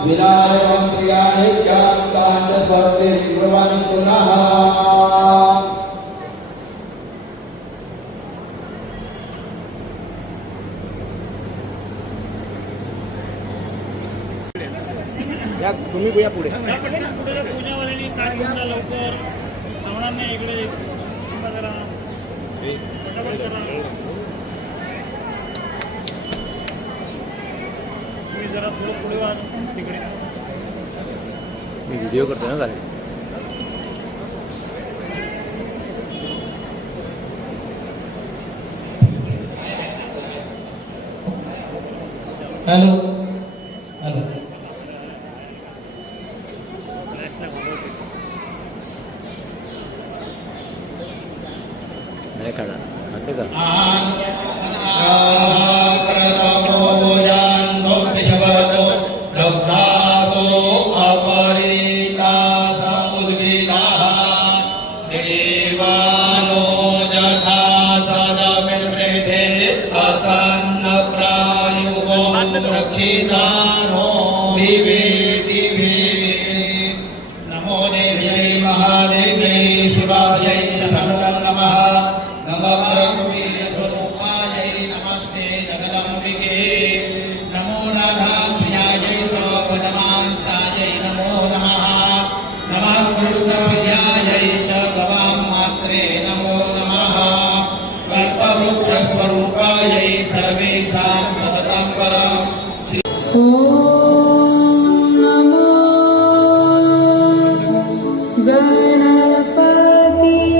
विनायकं प्रियानित्यां कान्तस्वस्ति कुर्वन्तु नः या तुम्ही या पुढे पूजावाल्यांनी काय म्हणता लवकर थांबणार नाही इकडे जरा पटापट करा तुम्ही जरा थोडं पुढे वा तिकडे मी व्हिडिओ करतो ना गाडी हॅलो हॅलो नाही काढा असं का रक्षितानो दिवे दिवे नमो देव्यै महादेव्यै शिवायै च नमः नमः स्वरूपायै नमस्ते जगदम्बिके नमो राधाप्रियायै च पदमांसायै नमो नमः नमः कृष्णप्रियायै च गवां मात्रे नमो नमः कल्पवृक्षस्वरूपायै सर्वेषां सततं परम् गणपति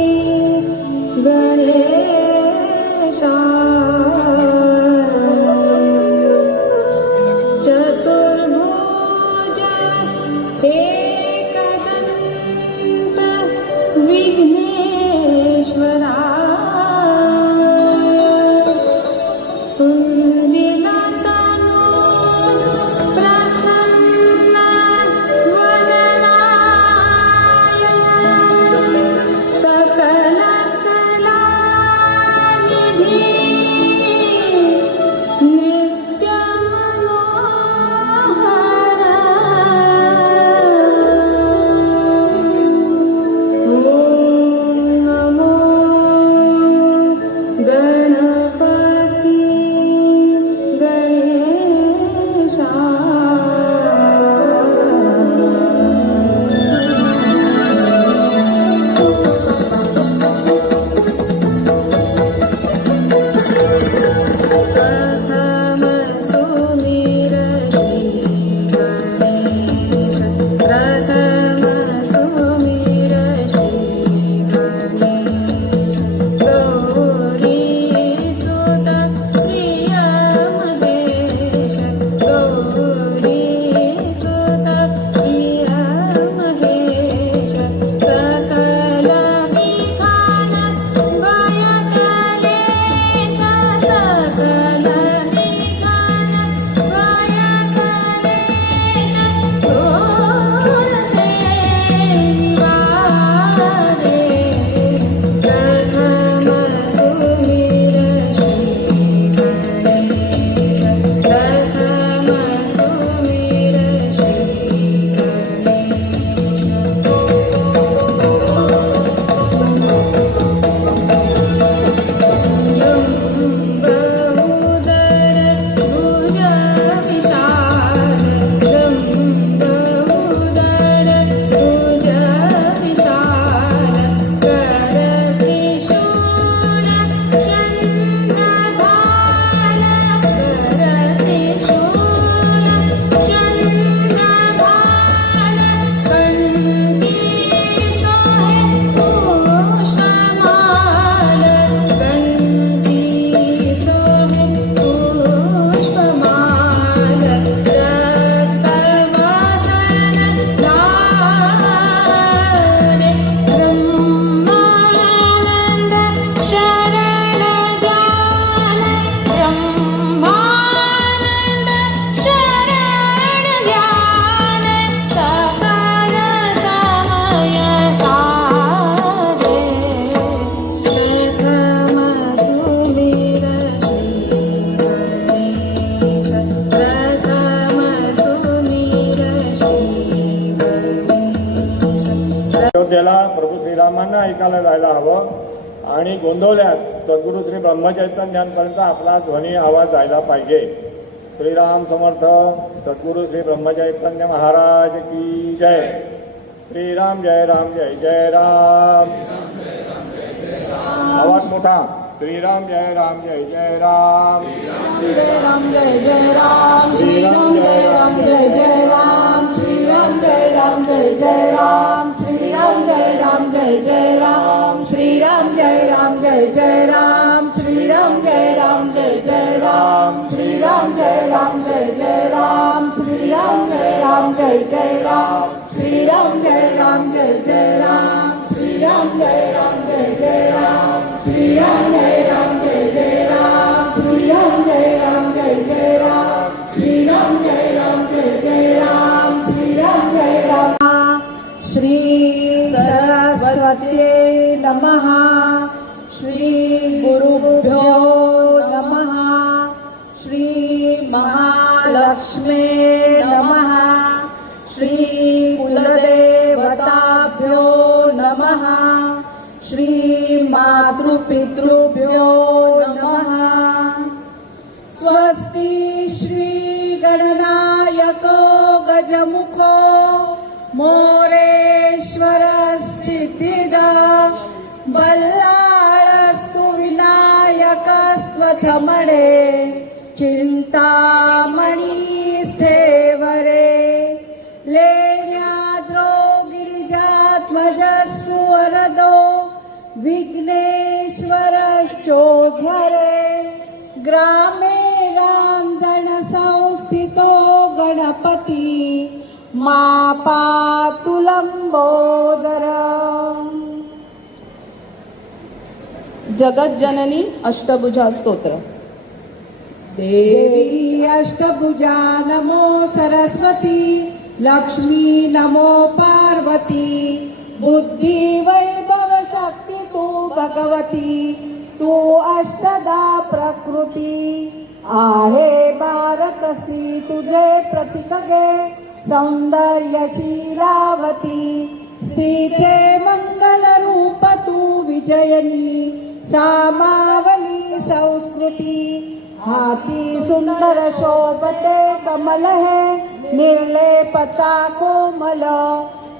सर्वांना ऐकायला जायला हवं आणि गोंदवल्यात सद्गुरू श्री ब्रह्मचैतन्यांपर्यंत आपला ध्वनी आवाज जायला पाहिजे. श्रीराम समर्थ. सद्गुरू श्री ब्रह्मचैतन्य महाराज की जय. श्रीराम जय राम जय जय राम. आवाज मोठा. श्रीराम जय राम जय जय राम. जय राम जय जय राम. श्रीराम जय राम जय जय राम. श्रीराम जय राम जय जय राम. श्रीराम जय राम जय जय राम. श्रीराम जय राम जय जय राम. श्रीराम जय राम जय जय राम. श्रीराम जय राम जय जय राम. श्रीराम जय राम जय जय राम. श्रीराम जय राम जय जय राम. श्रीराम जय राम जय जय राम. श्रीराम जय राम जय जय राम. श्रीराम जय राम जय जय राम. श्रीराम जय राम जय जय राम. श्रीराम जय राम. श्री सरस्वत्यै नमः. श्री गुरुभ्यो नमः. श्री महालक्ष्मे नमः. श्री कुलदेवताभ्यो नमः. श्री मातृपितृभ्यो नमः. स्वस्ति श्री गणनायको गजमुखो मोरेश्वर सिद्धिदा बल्लाळस्तु विनायकस्त्वथमणे चिंतामणि स्थेवरे लेण्याद्रो गिरिजात्मजस्सु वरदो विघ्नेश्वरश्चोद्धरे ग्रामे रामजन संस्थितो गणपति मा पातु लंबोदर. जगज्जननी अष्टभुजा स्तोत्र. देवी अष्टभुजा नमो सरस्वती. लक्ष्मी नमो पार्वती. बुद्धि वैभव शक्ति तू भगवती. तू अष्टदा प्रकृती आहे भारत स्त्री तुझे प्रतीक गे. सौंदर्यशीलावती स्त्रीचे मंगल रूप तू विजयनी. सामावली संस्कृती हाती सुंदर शोभते कमल है. निर्लेपता कोमल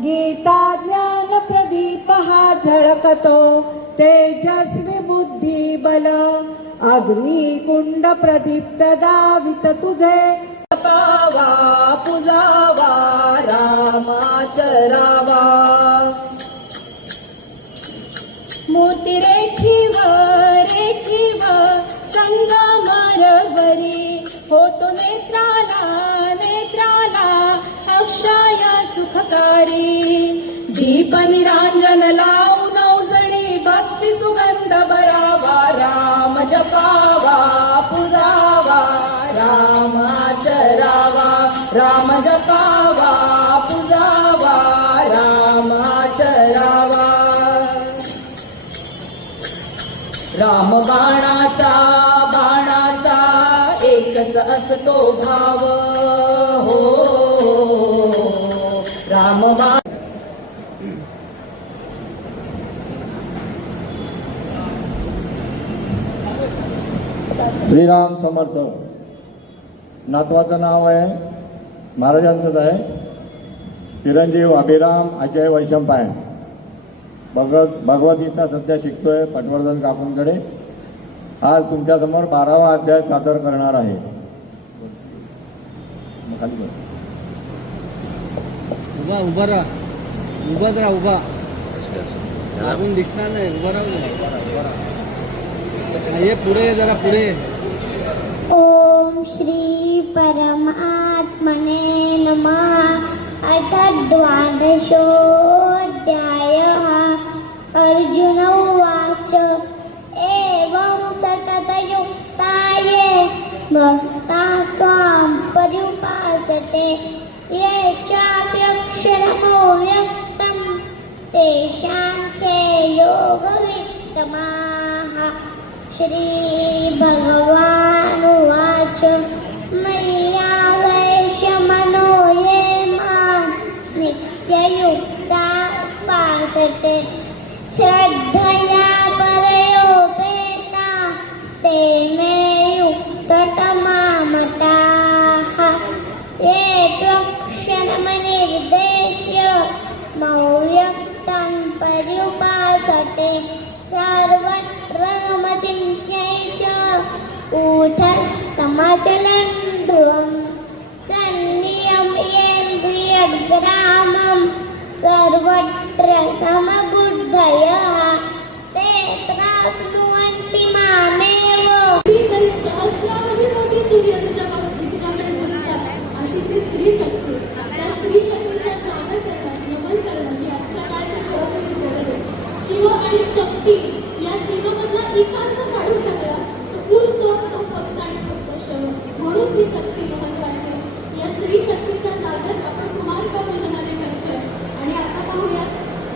गीता ज्ञान प्रदीप हा झळकतो. तेजस्वी बुद्धी बल अग्नी कुंड प्रदीप्त दावित तुझे. पावा पुजावा रामाचरावा. मोती रेखीव रेखीव संगमरवरी होतो नेत्राला नेत्राला अक्षया सुखकारी. दीप निरांजन लावून उजळी भक्ती सुगंध भरावा. राम जपावा पुजावा रामाचरावा. राम जपावा पुजावा रामाचरावा. राम बाणाचा बाणाचा एकच असतो भाव हो. राम बाण श्रीराम समर्थ. नातवाचं नाव आहे महाराजांचंच आहे. चिरंजीव अभिराम अजय वैशंपायन. भगवद्गीता सध्या शिकतोय पटवर्धन काकूंकडे. आज तुमच्यासमोर 12वा अध्याय सादर करणार आहे. उभा राहा. उभाच राहा. उभा लागून दिसणार नाही. उभा राहू. ये पुढे जरा पुढे. ओम श्री परमात्मने नमः. अथ द्वादशोऽध्यायः. अर्जुन उवाच एवं सततयुक्ताये भक्तास्त्वां पर्युपासते ये चाप्यक्षरमव्यक्तं तेषां खे योगवित्तमाः. श्रीभगवानुवाच मय्यावेश्य मनो ये मां नित्ययुक्ता उपासते ग्रामं सर्वत्र समबुद्धयः ते प्राप्नुवन्ति मामेव. सहस्रामध्ये मोठी सूर्य जिच्याकडे घडतात अशी ती स्त्री शक्ती. त्या स्त्री शक्तीचा जागर करणं, नमन करणं ही आजच्या काळाची खरोखरीच गरज आहे. शिव आणि शक्ती या शिवमधला एकांत काढून टाकला तर उरतो तो फक्त आणि फक्त शिव. म्हणून ती शक्ती महत्वाची. या स्त्री शक्तीचा जागर आपण कुमार कपूजनाने करतोय. आणि आता पाहूया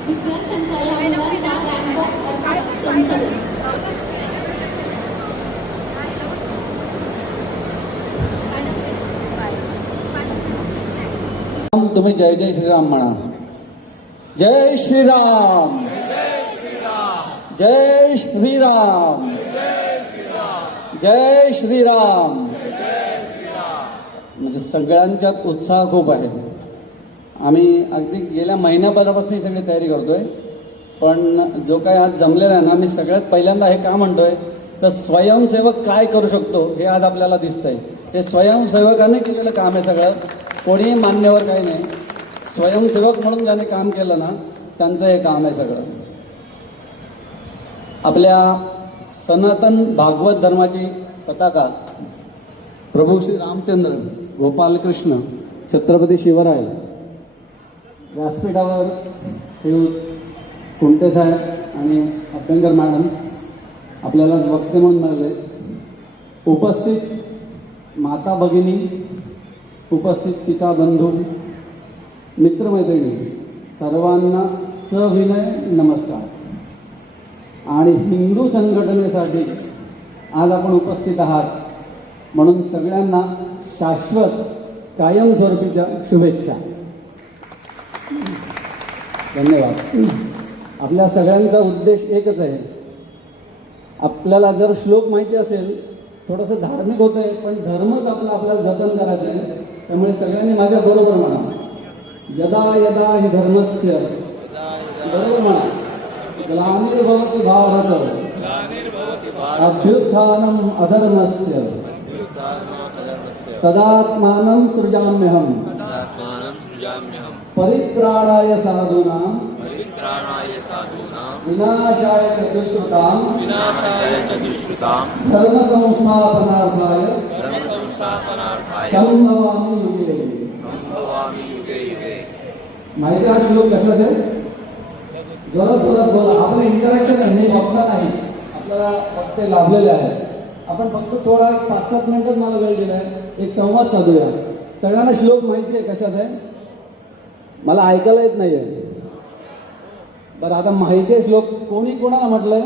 विद्यार्थ्यांचा या मुलांचा रॅम्प अर्थात संचलन. तुम्ही जय जय श्रीराम म्हणा. जय श्रीराम, जय श्रीराम, जय श्रीराम. म्हणजे सगळ्यांच्यात उत्साह खूप आहे. आम्ही अगदी गेल्या महिन्याभरापासून ही सगळी तयारी करतोय. पण जो काय आज जमलेला आहे ना, मी सगळ्यात पहिल्यांदा हे का म्हणतोय तर स्वयंसेवक काय करू शकतो हे आज आपल्याला दिसतंय. हे स्वयंसेवकाने केलेलं काम आहे सगळं. कोणीही मान्यवर काही नाही. स्वयंसेवक म्हणून ज्याने काम केलं ना त्यांचं हे काम आहे सगळं. आपल्या सनातन भागवत धर्माची पताका प्रभू श्री रामचंद्र, गोपाल कृष्ण, छत्रपती शिवराय, व्यासपीठावर श्री कुंटे साहेब आणि अभ्यंकर मॅडम आपल्याला वक्ते म्हणून मिळाले. उपस्थित माता भगिनी, उपस्थित पिता बंधू, मित्रमैत्रिणी सर्वांना सविनय नमस्कार. आणि हिंदू संघटनेसाठी आज आपण उपस्थित आहात म्हणून सगळ्यांना शाश्वत कायमस्वरूपीच्या शुभेच्छा. धन्यवाद. आपल्या सगळ्यांचा उद्देश एकच आहे. आपल्याला जर श्लोक माहिती असेल, थोडंसं धार्मिक होतं आहे पण धर्मच आपल्याला जतन करायचं आहे. त्यामुळे सगळ्यांनी माझ्या बरोबर म्हणा, यदा यदा हि धर्मस्य, बरोबर म्हणा, ग्लानिर्भवति भारत अभ्युत्थानम् अधर्मस्य तदात्मानं सृजाम्यहम् परित्राणाय साधूनां विनाशाय दुष्कृतां धर्म संस्थापनार्थाय संभवामि युगे युगे. माहिती हा श्लोक कशाच आहे? जोरात जोरात बोला. आपलं इंटरॅक्शन आहे, मी बघता नाही, आपल्याला फक्त लाभलेले आहे. आपण फक्त थोडा 5-7 मिनिटात मला वेळ दिलाय, एक संवाद साधूया. सगळ्यांना श्लोक माहिती आहे कशात आहे? मला ऐकायला येत नाहीये. बरं, आता माहिती आहे श्लोक. कोणी कोणाला म्हटलंय?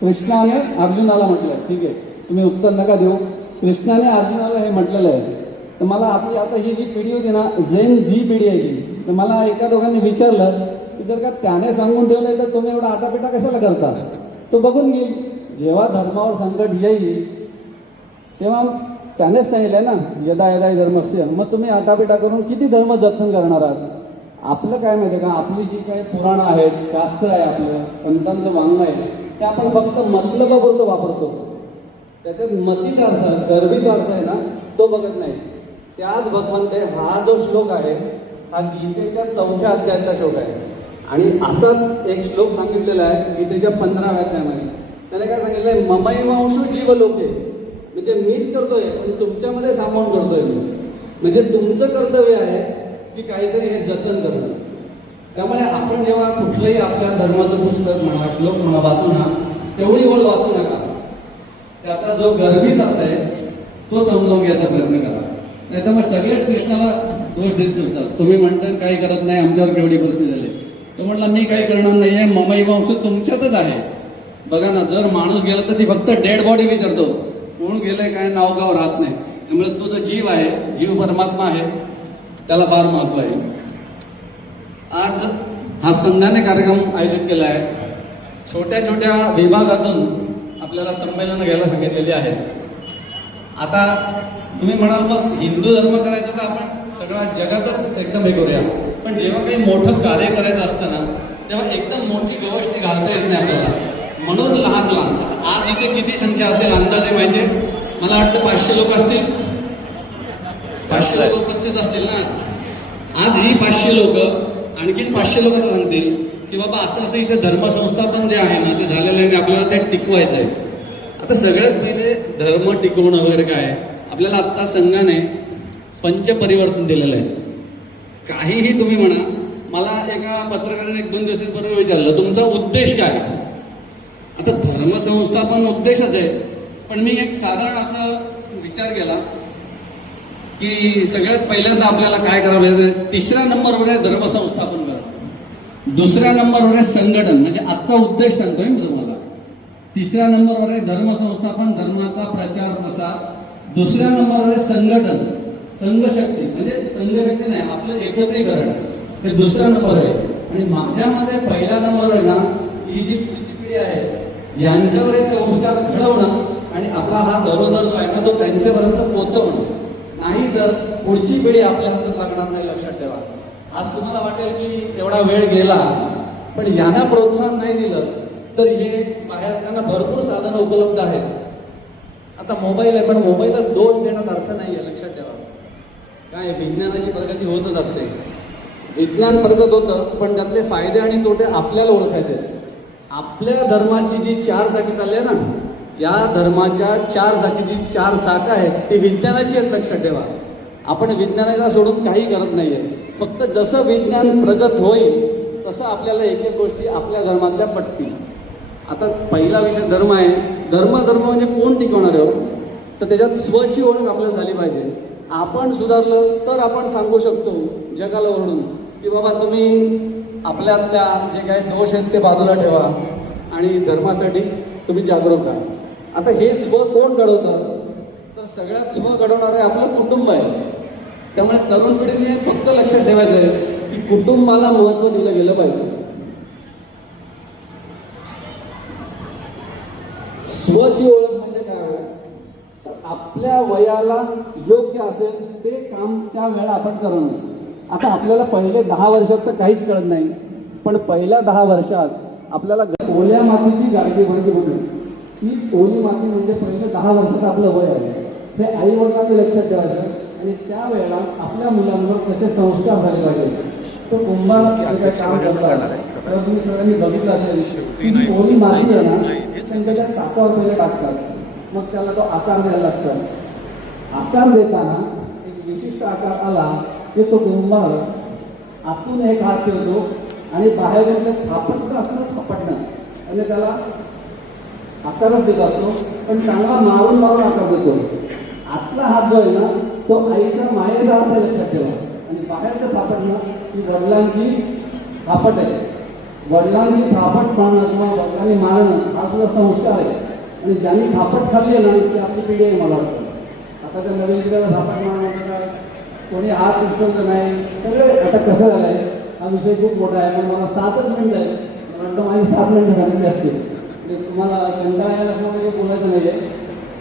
कृष्णाने अर्जुनाला म्हटलंय. ठीक आहे, तुम्ही उत्तर नका देऊ. कृष्णाने अर्जुनाला हे म्हटलेलं आहे. तर मला आपली आता ही जी पिढी होती ना, झेन झी पिढी आहे ती, तर मला एका दोघांनी विचारलं की जर का त्याने सांगून ठेवलंय तर तुम्ही एवढा आटापिटा कशाला करता? तो बघून घेईल. जेव्हा धर्मावर संकट येईल तेव्हा त्यानेच सांगितलंय ना, यदा यदा हि धर्मस्य. मग तुम्ही आटापिटा करून किती धर्म जतन करणार आहात? आपलं काय माहिती आहे का, आपली जी काही पुराणं आहेत, शास्त्र आहे, आपलं संतांचं वाङ्मय आहे, ते आपण फक्त मतलबापुरतं वापरतो. त्याच्यात मतीत अर्थ, गर्भित अर्थ आहे ना, तो बघत नाही. त्याच भगवंत हा जो श्लोक आहे हा गीतेच्या 4थ्या अध्यायाचा श्लोक आहे. आणि असाच एक श्लोक सांगितलेला आहे गीतेच्या 15व्या अध्यायामध्ये. त्याने काय सांगितलंय? ममैवांशो जीव लोके, म्हणजे मीच करतोय पण तुमच्यामध्ये सामावून करतोय मी. म्हणजे तुमचं कर्तव्य आहे की काहीतरी हे जतन करणं. त्यामुळे आपण जेव्हा कुठलंही आपल्या धर्माचं पुस्तक म्हणा, श्लोक म्हणा वाचू ना, तेवढी ओळ वाचू नका. त्याचा जो गर्भित अर्थ आहे तो समजून घ्यायचा प्रयत्न करा. नाही तर मग सगळेच कृष्णाला दोष देत सुटतात. तुम्ही म्हणता काही करत नाही, आमच्यावर केवढी परिस्थिती झाली. तो म्हटला मी काही करणार नाहीये, ममैवांश तुमच्यातच आहे. बघा ना, जर माणूस गेला तर ती फक्त डेड बॉडी विचारतो, कोण गेलंय काय नाव गाव राहत नाही. त्यामुळे तो जो जीव आहे, जीव परमात्मा आहे, त्याला फार महत्व आहे. आज हा संघाने कार्यक्रम आयोजित केला आहे. छोट्या छोट्या विभागातून आपल्याला संमेलन घ्यायला सांगितलेली आहेत. आता तुम्ही म्हणाल मग हिंदू धर्म करायचा तर आपण सगळ्या जगातच एकदम हे करूया. पण जेव्हा काही मोठं कार्य करायचं असतं ना, तेव्हा एकदम मोठी व्यवस्थित घालता येत नाही आपल्याला. म्हणून लहान लहान. आज इथे किती संख्या असेल अंदाजे माहिती? मला वाटतं 500 लोक असतील. 500 लोक उपस्थित असतील ना. आज ही 500 लोक आणखीन 500 लोक सांगतील की बाबा असं असं इथे धर्मसंस्थापन जे आहे ना ते झालेलं आहे आणि आपल्याला ते टिकवायचं आहे. आता सगळ्यात पहिले धर्म टिकवणं वगैरे काय आहे, आपल्याला आत्ता संघाने पंचपरिवर्तन दिलेलं आहे. काहीही तुम्ही म्हणा, मला एका पत्रकाराने 1-2 दिवसांपूर्वी विचारलं तुमचा उद्देश काय. आता धर्मसंस्थापन उद्देशच आहे, पण मी एक साधारण असा विचार केला की सगळ्यात पहिल्यांदा आपल्याला काय करावं लागेल. 3ऱ्या नंबरवर आहे धर्मसंस्थापन करणं, 2ऱ्या नंबरवर आहे संघटन, म्हणजे आजचा उद्देश सांगतोय मी तुम्हाला. 3ऱ्या नंबरवर आहे धर्मसंस्थापन, धर्माचा प्रचार प्रसार. 2ऱ्या नंबरवर आहे संघटन, संघशक्ती, म्हणजे संघशक्ती नाही आपलं एकत्रीकरण, हे 2रा नंबर आहे. आणि माझ्यामध्ये पहिला नंबर आहे ना, ही जी पुढची पिढी आहे यांच्यावर हे संस्कार घडवणं आणि आपला हा दरोदर जो आहे ना तो त्यांच्यापर्यंत पोहोचवणं. नाही तर पुढची पिढी आपल्या हातात लागणार नाही, लक्षात ठेवा. आज तुम्हाला वाटेल की एवढा वेळ गेला, पण यांना प्रोत्साहन नाही दिलं तर हे बाहेर त्यांना भरपूर साधनं उपलब्ध आहेत. आता मोबाईल आहे, पण मोबाईलला दोष देण्यात अर्थ नाही आहे, लक्षात ठेवा. काय विज्ञानाची प्रगती होतच असते, विज्ञान प्रगत होतं, पण त्यातले फायदे आणि तोटे आपल्याला ओळखायचे. आपल्या धर्माची जी 4 चाकी चालली आहे ना, या धर्माच्या 4 चाकीची 4 चाकं आहेत ती विज्ञानाची आहेत, लक्षात ठेवा. आपण विज्ञानाला सोडून काही करत नाहीये. फक्त जसं विज्ञान प्रगत होईल तसं आपल्याला एक एक गोष्टी आपल्या धर्मातल्या पटतील. आता पहिला विषय धर्म आहे. धर्म म्हणजे कोण टिकवणार आहे, तर त्याच्यात स्वची ओळख आपल्याला झाली पाहिजे. आपण सुधारलं तर आपण सांगू शकतो जगाला ओरडून की बाबा तुम्ही आपल्यातल्या जे काही दोष आहेत ते बाजूला ठेवा आणि धर्मासाठी तुम्ही जागरूक राहा. आता हे स्व कोण घडवतं, तर सगळ्यात स्व घडवणारं आहे आपलं कुटुंब आहे. त्यामुळे तरुण पिढीने फक्त लक्षात ठेवायचं आहे की कुटुंबाला महत्त्व दिलं गेलं पाहिजे. स्वची ओळख म्हणजे काय, तर आपल्या वयाला योग्य असेल ते काम त्या वेळेला आपण करणं. आता आपल्याला पहिले 10 वर्षात तर काहीच कळत नाही, पण पहिल्या 10 वर्षात आपल्याला ओल्या मातीची गाडगी बनकी बनवली. हीच ओली माती म्हणजे पहिले 10 वर्षात आपलं वय आहे. हे आई वडिलांनी लक्षात ठेवायचं आणि त्यावेळेला आपल्या मुलांवर कसे संस्कार झाले पाहिजे. तो कुंभार काय काम करतात तर तुम्ही सगळ्यांनी बघितलं असेल की जी ओली माती आहे ना त्यांच्या चाकावर पहिले टाकतात, मग त्याला तो आकार द्यायला लागतो. आकार देताना एक विशिष्ट आकार आला की तो कुंभार आतून एक हात ठेवतो आणि बाहेरून ते थापटणं असतं, थापटणं म्हणजे त्याला आकारच देत असतो, पण चांगला मारून आकार देतो. आतला हात जो आहे ना तो आईचा मायेचा हात आहे, लक्षात ठेवा. आणि बाहेरचं थापटणं ही वडिलांची थापट आहे. वडिलांनी थापट पाळणं किंवा वडिलांनी मारणं हा सुद्धा संस्कार आहे. आणि ज्यांनी थापट खाल्ली आहे ना ती आपली पिढी आहे मला वाटतं. आता त्या नवीन पिढीला थापट मारणं काय कोणी हात उचलत नाही सगळे. आता कसं झालं आहे, हा विषय खूप मोठा आहे, पण मला 7च मिनिटं आहे. मला वाटतं माझी 7 मिनिटं सांगितली असतील, तुम्हाला कंटाळा यायला असं काही बोलायचं नाही आहे.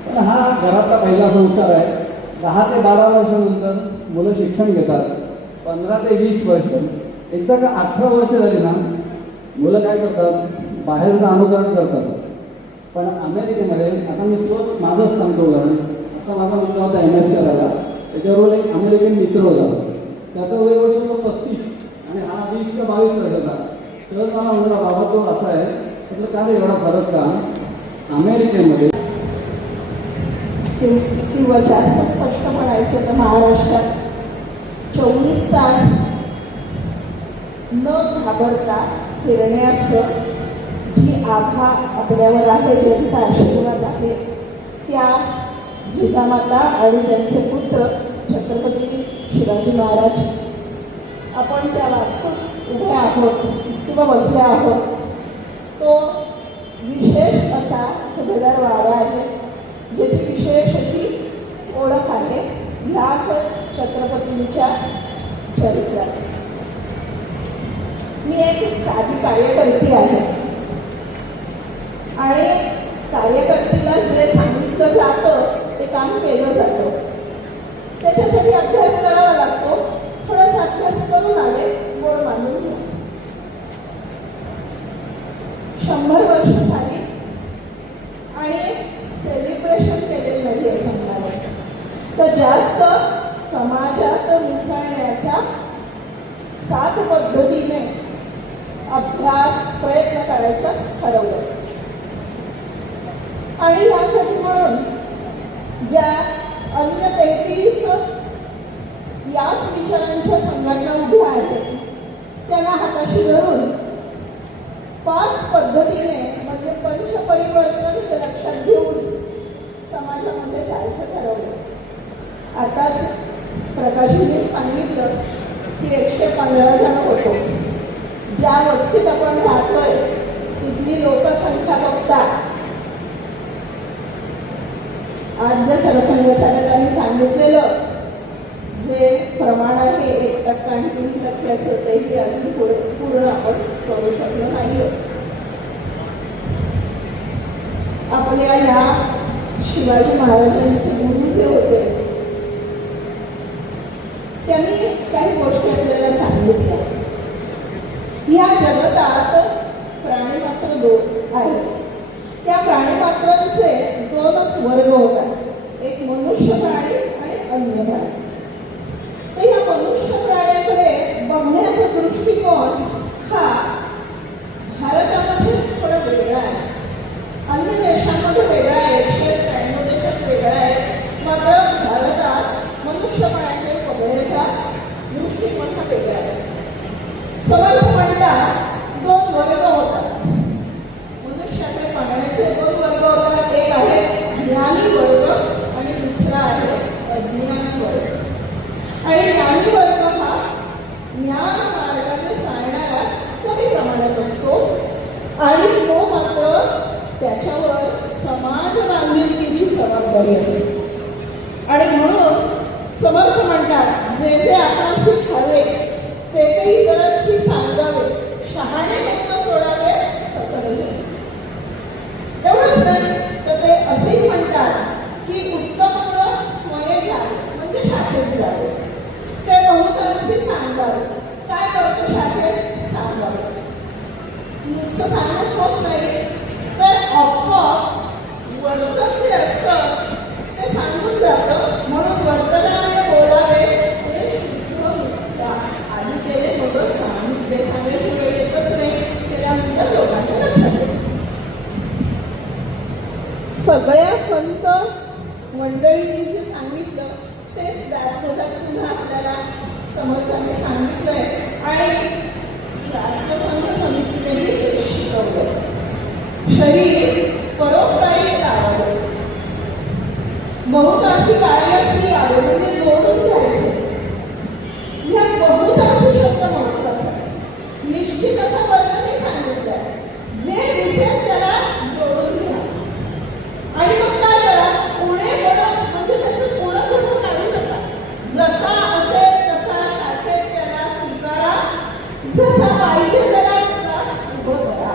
पण हा घरातला पहिला संस्कार आहे. 10 ते 12 वर्षानंतर मुलं शिक्षण घेतात, 15 ते 20 वर्ष. एकदा का 18 वर्ष झाली ना मुलं काय करतात, बाहेरचं अनुकरण करतात. पण अमेरिकेमध्ये आता मी स्वतः माझंच सांगतो उदाहरण. आता माझा मुलगा होता MS करायला, त्याच्याबरोबर एक अमेरिकन मित्र होता. त्याचं वय वर्ष 35 आणि हा 20 का 22 वर्षाचा. सहज मला म्हणला बाबा तो असा आहे. म्हटलं काय एवढा फरक का. अमेरिकेमध्ये किंवा जास्त स्पष्ट म्हणायचं तर महाराष्ट्रात 24 तास न घाबरता फिरण्याचं जी आभा आपल्यावर आहे, ज्यांचा आशीर्वाद आहे, त्या जिजामाता आणि त्यांचे पुत्र छत्रपती शिवाजी महाराज आपण ज्या वास्तूत उभे आहोत किंवा बसले आहोत तो विशेष असा सुभेदार वाडा आहे, ज्याची विशेष अशी ओळख आहे ह्याच छत्रपतींच्या चरित्रात. मी एक साधी कार्यकर्ती आहे आणि कार्यकर्तीला जे सांगितलं जातं ते काम केलं जातं. त्याच्यासाठी अभ्यास करावा लागतो. थोडासा अभ्यास करून आले, गोड बांधून घ्या. 100 वर्ष झाली आणि सेलिब्रेशन केलेलं नाही असं म्हणाले तर जास्त समाजात मिसळण्याचा करायचं ठरवलं. आणि यासाठी म्हणून ज्या अन्य 33 याच विचारांच्या संघटना उभ्या आहेत त्यांना हाताशी धरून 5 पद्धतीने म्हणजे पंचपरिवर्तन हे लक्षात घेऊन समाजामध्ये जायचं ठरवलं. आताच प्रकाशजीने सांगितलं की 115 जण होतो. ज्या वस्तीत आपण राहतोय तिथली लोकसंख्या बघता आज ज्या सरसंघचालकांनी सांगितलेलं जे प्रमाण आहे 1% आणि 3% तेही अजून पूर्ण आपण करू शकलो नाही. आपल्या या शिवाजी महाराजांचे गुरु जे होते त्यांनी काही गोष्टी आपल्याला सांगितल्या. या जगतात प्राणीमात्र 2 आहेत. त्या प्राणीमात्रांचे 2च वर्ग होतात, एक मनुष्य प्राणी आणि अन्य प्राणी. तर या मनुष्य प्राण्याकडे बघण्याचा दृष्टिकोन हा भारतामध्ये थोडा वेगळा आहे, अन्य देशांमध्ये वेगळा आहे, 193 देशात वेगळा आहे. मात्र भारतात मनुष्य प्राण्याकडे बघण्याचा दृष्टिकोन हा वेगळा आहे. समर्थ म्हणतात 2 वर्ग होतात. मनुष्याकडे पाहण्याचे 2 वर्ग होतात. एक आहे ज्ञानी वर्ग आणि दुसरा आहे अज्ञानी वर्ग. आणि ज्ञानी वर्ग हा ज्ञान मार्गाने चालणारा कमी प्रमाणात असतो आणि तो मात्र त्याच्यावर समाज बांधिलकीची जबाबदारी असते. आणि म्हणून समर्थ म्हणतात जे जे आपणास ठावे ते ते इतरांशी सांगावे, शहाणे फक्त सोडावे सकल जग. एवढंच नाही तर ते असेही म्हणतात की उत्तम स्वयं घ्यावे म्हणजे शाखेत जावे, ते बहुतांशी सांगावे. काय करतो शाखेत? सांगावे. नुसतं सांगत होत नाही तर आपोआप वर्तन जे असतं ते सांगून जातं. म्हणून वर्तनाने बोलावे ते शुद्ध मिथ्या. आधी केले मग सांगितले, सांगायची वेळ येतच नाही, त्यानंतर लोकांच्या लक्षात येतं. सगळ्या संत मंडळींनी जे सांगितलं तेच व्यासपीठात पुन्हा आपल्याला समर्थाने सांगितलंय आणि राष्ट्रसंघ समितीनेही ते शिकवलं. शरीर परोपकारी लावावे, बहुतांशी कार्यश्री यावे म्हणजे जोडून घ्यायचे. ह्या बहुतांशी शब्द महत्वाचा आहे. निश्चित असं वर्ग ते सांगितलंय, जे दिसेल त्याला जोडून घ्या. आणि मग काय करा, पुणे बनव म्हणजे त्याचं पुढं कुठून काढू नका. जसा असेल तसा शाखेत त्याला स्वीकारा, जसा पाहिजे त्याला उभं करा.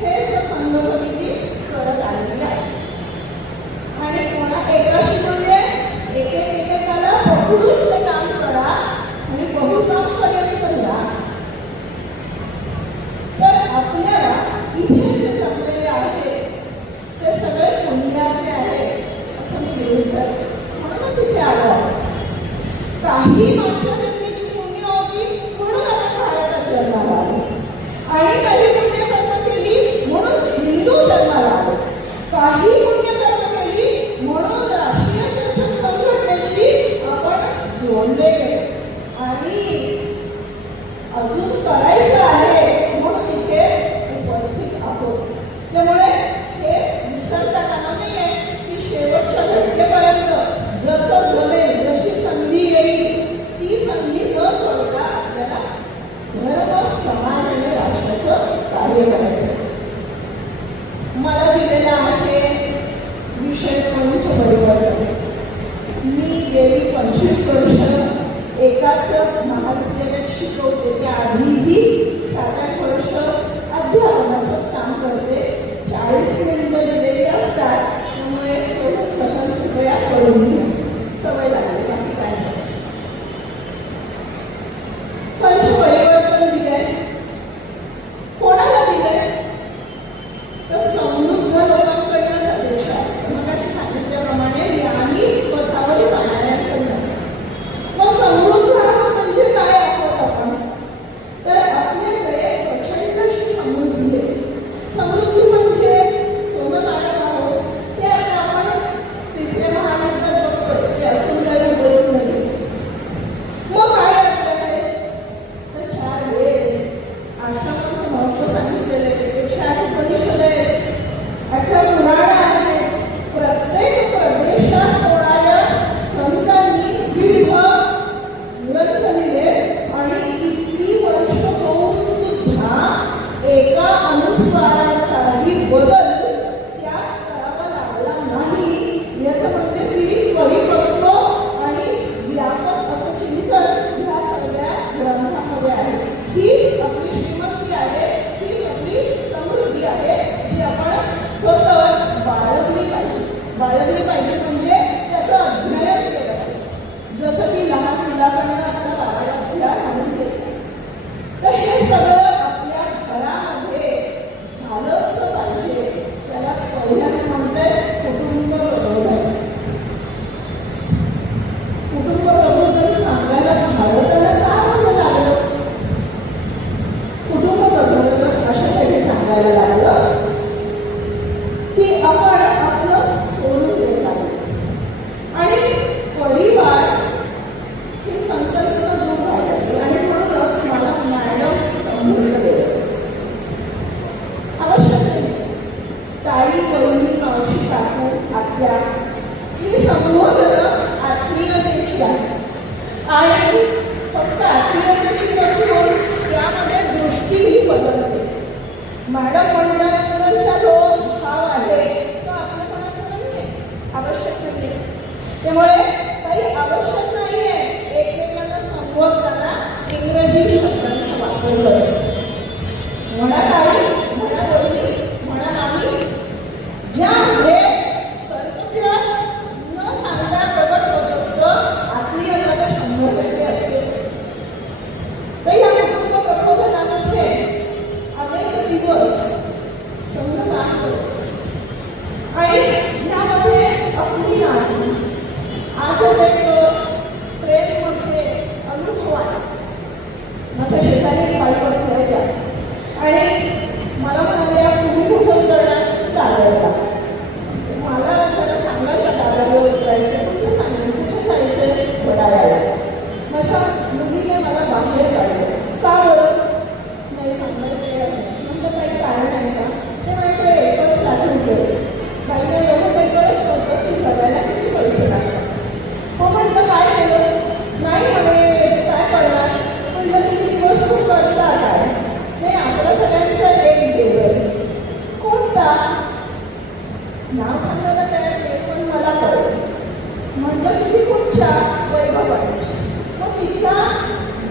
हेच संघ समिती करत आलेली आहे. आणि कोणा एकाशी म्हणजे एकेकाला पकडून ते काम करा आणि बहुकाम पर्यंत द्या. तर आपल्याला इथे जे जमलेले आहे ते सगळे पुण्यातले आहे असं मी गृहीत धरते. म्हणूनच इथे आलो आहे. काही मागच्या जन्मीची पुण्य होती म्हणून आपण भारतात जन्माला आलो, आणि काही पुण्यकर्म केली म्हणून हिंदू जन्माला आलो, काही पुण्यकर्म केली म्हणून राष्ट्रीय शिक्षण संघटनेची आपण जोडले गेले आणि अजून करायचं आहे म्हणून इथे उपस्थित आहोत. त्यामुळे हे विसरता कामा नये की शेवटच्या घटकेपर्यंत जसं जमेल, जशी संधी येईल ती संधी न सोडता आपल्याला धर्म, समाज आणि राष्ट्राचं कार्य करायचं. मला दिलेला आहे विषय पंचपरिवर्तन. मी गेली 25 वर्ष एकाच महाविद्यालयात शिकवते. त्याआधीही 7-8 वर्ष अध्यापनाचंच काम करते. 40 मिनिटं दिलेली असतात, त्यामुळे थोडं सहज कृपया करून घ्या. सवय लागली, बाकी काय नाही. पंचपरिवर्तन दिलंय. कोणाला दिलंय? तर समृद्ध लोकांकडनंच अपेक्षा असतं. मग अशी सांगितल्याप्रमाणे ज्ञानी पथावर जाणाऱ्यांकडनं असतं. मग समृद्ध म्हणजे काय आहोत आपण? तर आपल्याकडे प्रचंड अशी समृद्धी आहे. आई बहिणी मावशी काकू आत्या ही संबोधन आत्मीयतेची आहे आणि फक्त आत्मीयतेची नसून त्यामध्ये दृष्टीही बदलते. मॅडम मंडळाचा जो भाव आहे तो आपल्या कोणाचा नाही आहे, आवश्यक नाही आहे. त्यामुळे काही आवश्यक नाही आहे एकमेकांना संबोधताना इंग्रजी शब्दांचा वापर करतो. म्हणा आई, म्हणा बहिणी, म्हणा मामी, ज्यामध्ये कर्तव्य न सांगता प्रकट होत असतं आत्मीयता 100% असतेच. तर या कुटुंब प्रबोधनामध्ये अनेक दिवस समजून आहे आणि यामध्ये आपली नाही आजच एक ट्रेनमध्ये अनुभव आहे. माझ्या शेजारी एक बाई बसल्या आणि मला म्हणाल्या तुम्ही कुठून करणार दादरला. मला जरा सांगायचं दादरला उतरायचं कुठं सांगेल कुठे जायचं वडाळ्याला. माझ्या मुलीने मला बाहेर काढलं. का बरं नाही सांगायचं म्हणजे काही कारण आहे का ते माझ्याकडे एकच ₹1,00,000. बाईला एवढं काही कळत नव्हतं की सगळ्याला किती पैसे लागतात. हो म्हटलं काय केलं नाही म्हणे काय करणार म्हटलं किती दिवस खूप करता काय नाही आपल्या सगळ्यांचं एक देव आहे. कोणता नाव सांगायला तयार नाही पण मला कळलं. म्हटलं किती कुठच्या वैभवाची मग तिथला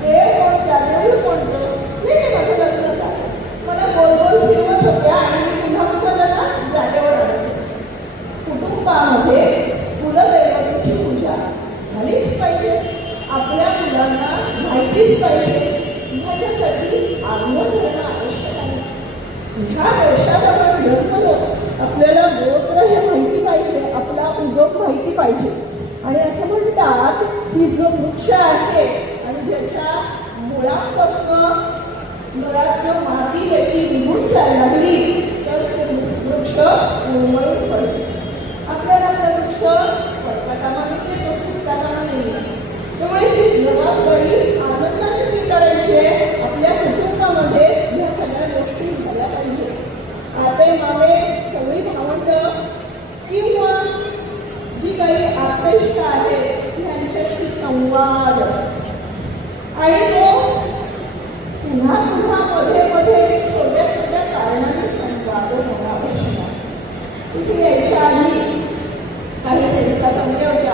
देव कोणता देव कोणतं नाही माझं लग्न झालं. मला गोल गोल फिरवत होत्या आणि मी पुन्हा पुन्हा त्याला जागेवर आले. कुटुंबामध्ये कुलदैवतेची पूजा झालीच पाहिजे. आपल्या मुलांना माहितीच पाहिजे. ह्याच्यासाठी आग्रह करणं आवश्यक आहे. ह्या देशात आपण जन्मलो आपल्याला गोत्र हे माहिती पाहिजे, आपला उगम माहिती पाहिजे. आणि असं म्हणतात की जो वृक्ष आहे आणि ज्याच्या मुळापासून मुळात जो माती त्याची निघून जायला लागली तर तो वृक्ष उन्मळून पडतो. आपल्याला आपला वृक्ष पडता कामा नये तो सुटता कामा नये. त्यामुळे ही जबाबदारी आनंदाने स्वीकारायची आहे. आपल्या कुटुंबामध्ये ह्या सगळ्या गोष्टी झाल्या पाहिजे. आते मामे सगळी भावंड किंवा जी काही आपेष्ट आहे यांच्याशी संवाद आणि तो पुन्हा पुन्हा मध्ये मध्ये छोट्या छोट्या कारणाने संवाद होणं आवश्यक आहे. इथे यायच्या आधी काही सेविका जमल्या होत्या.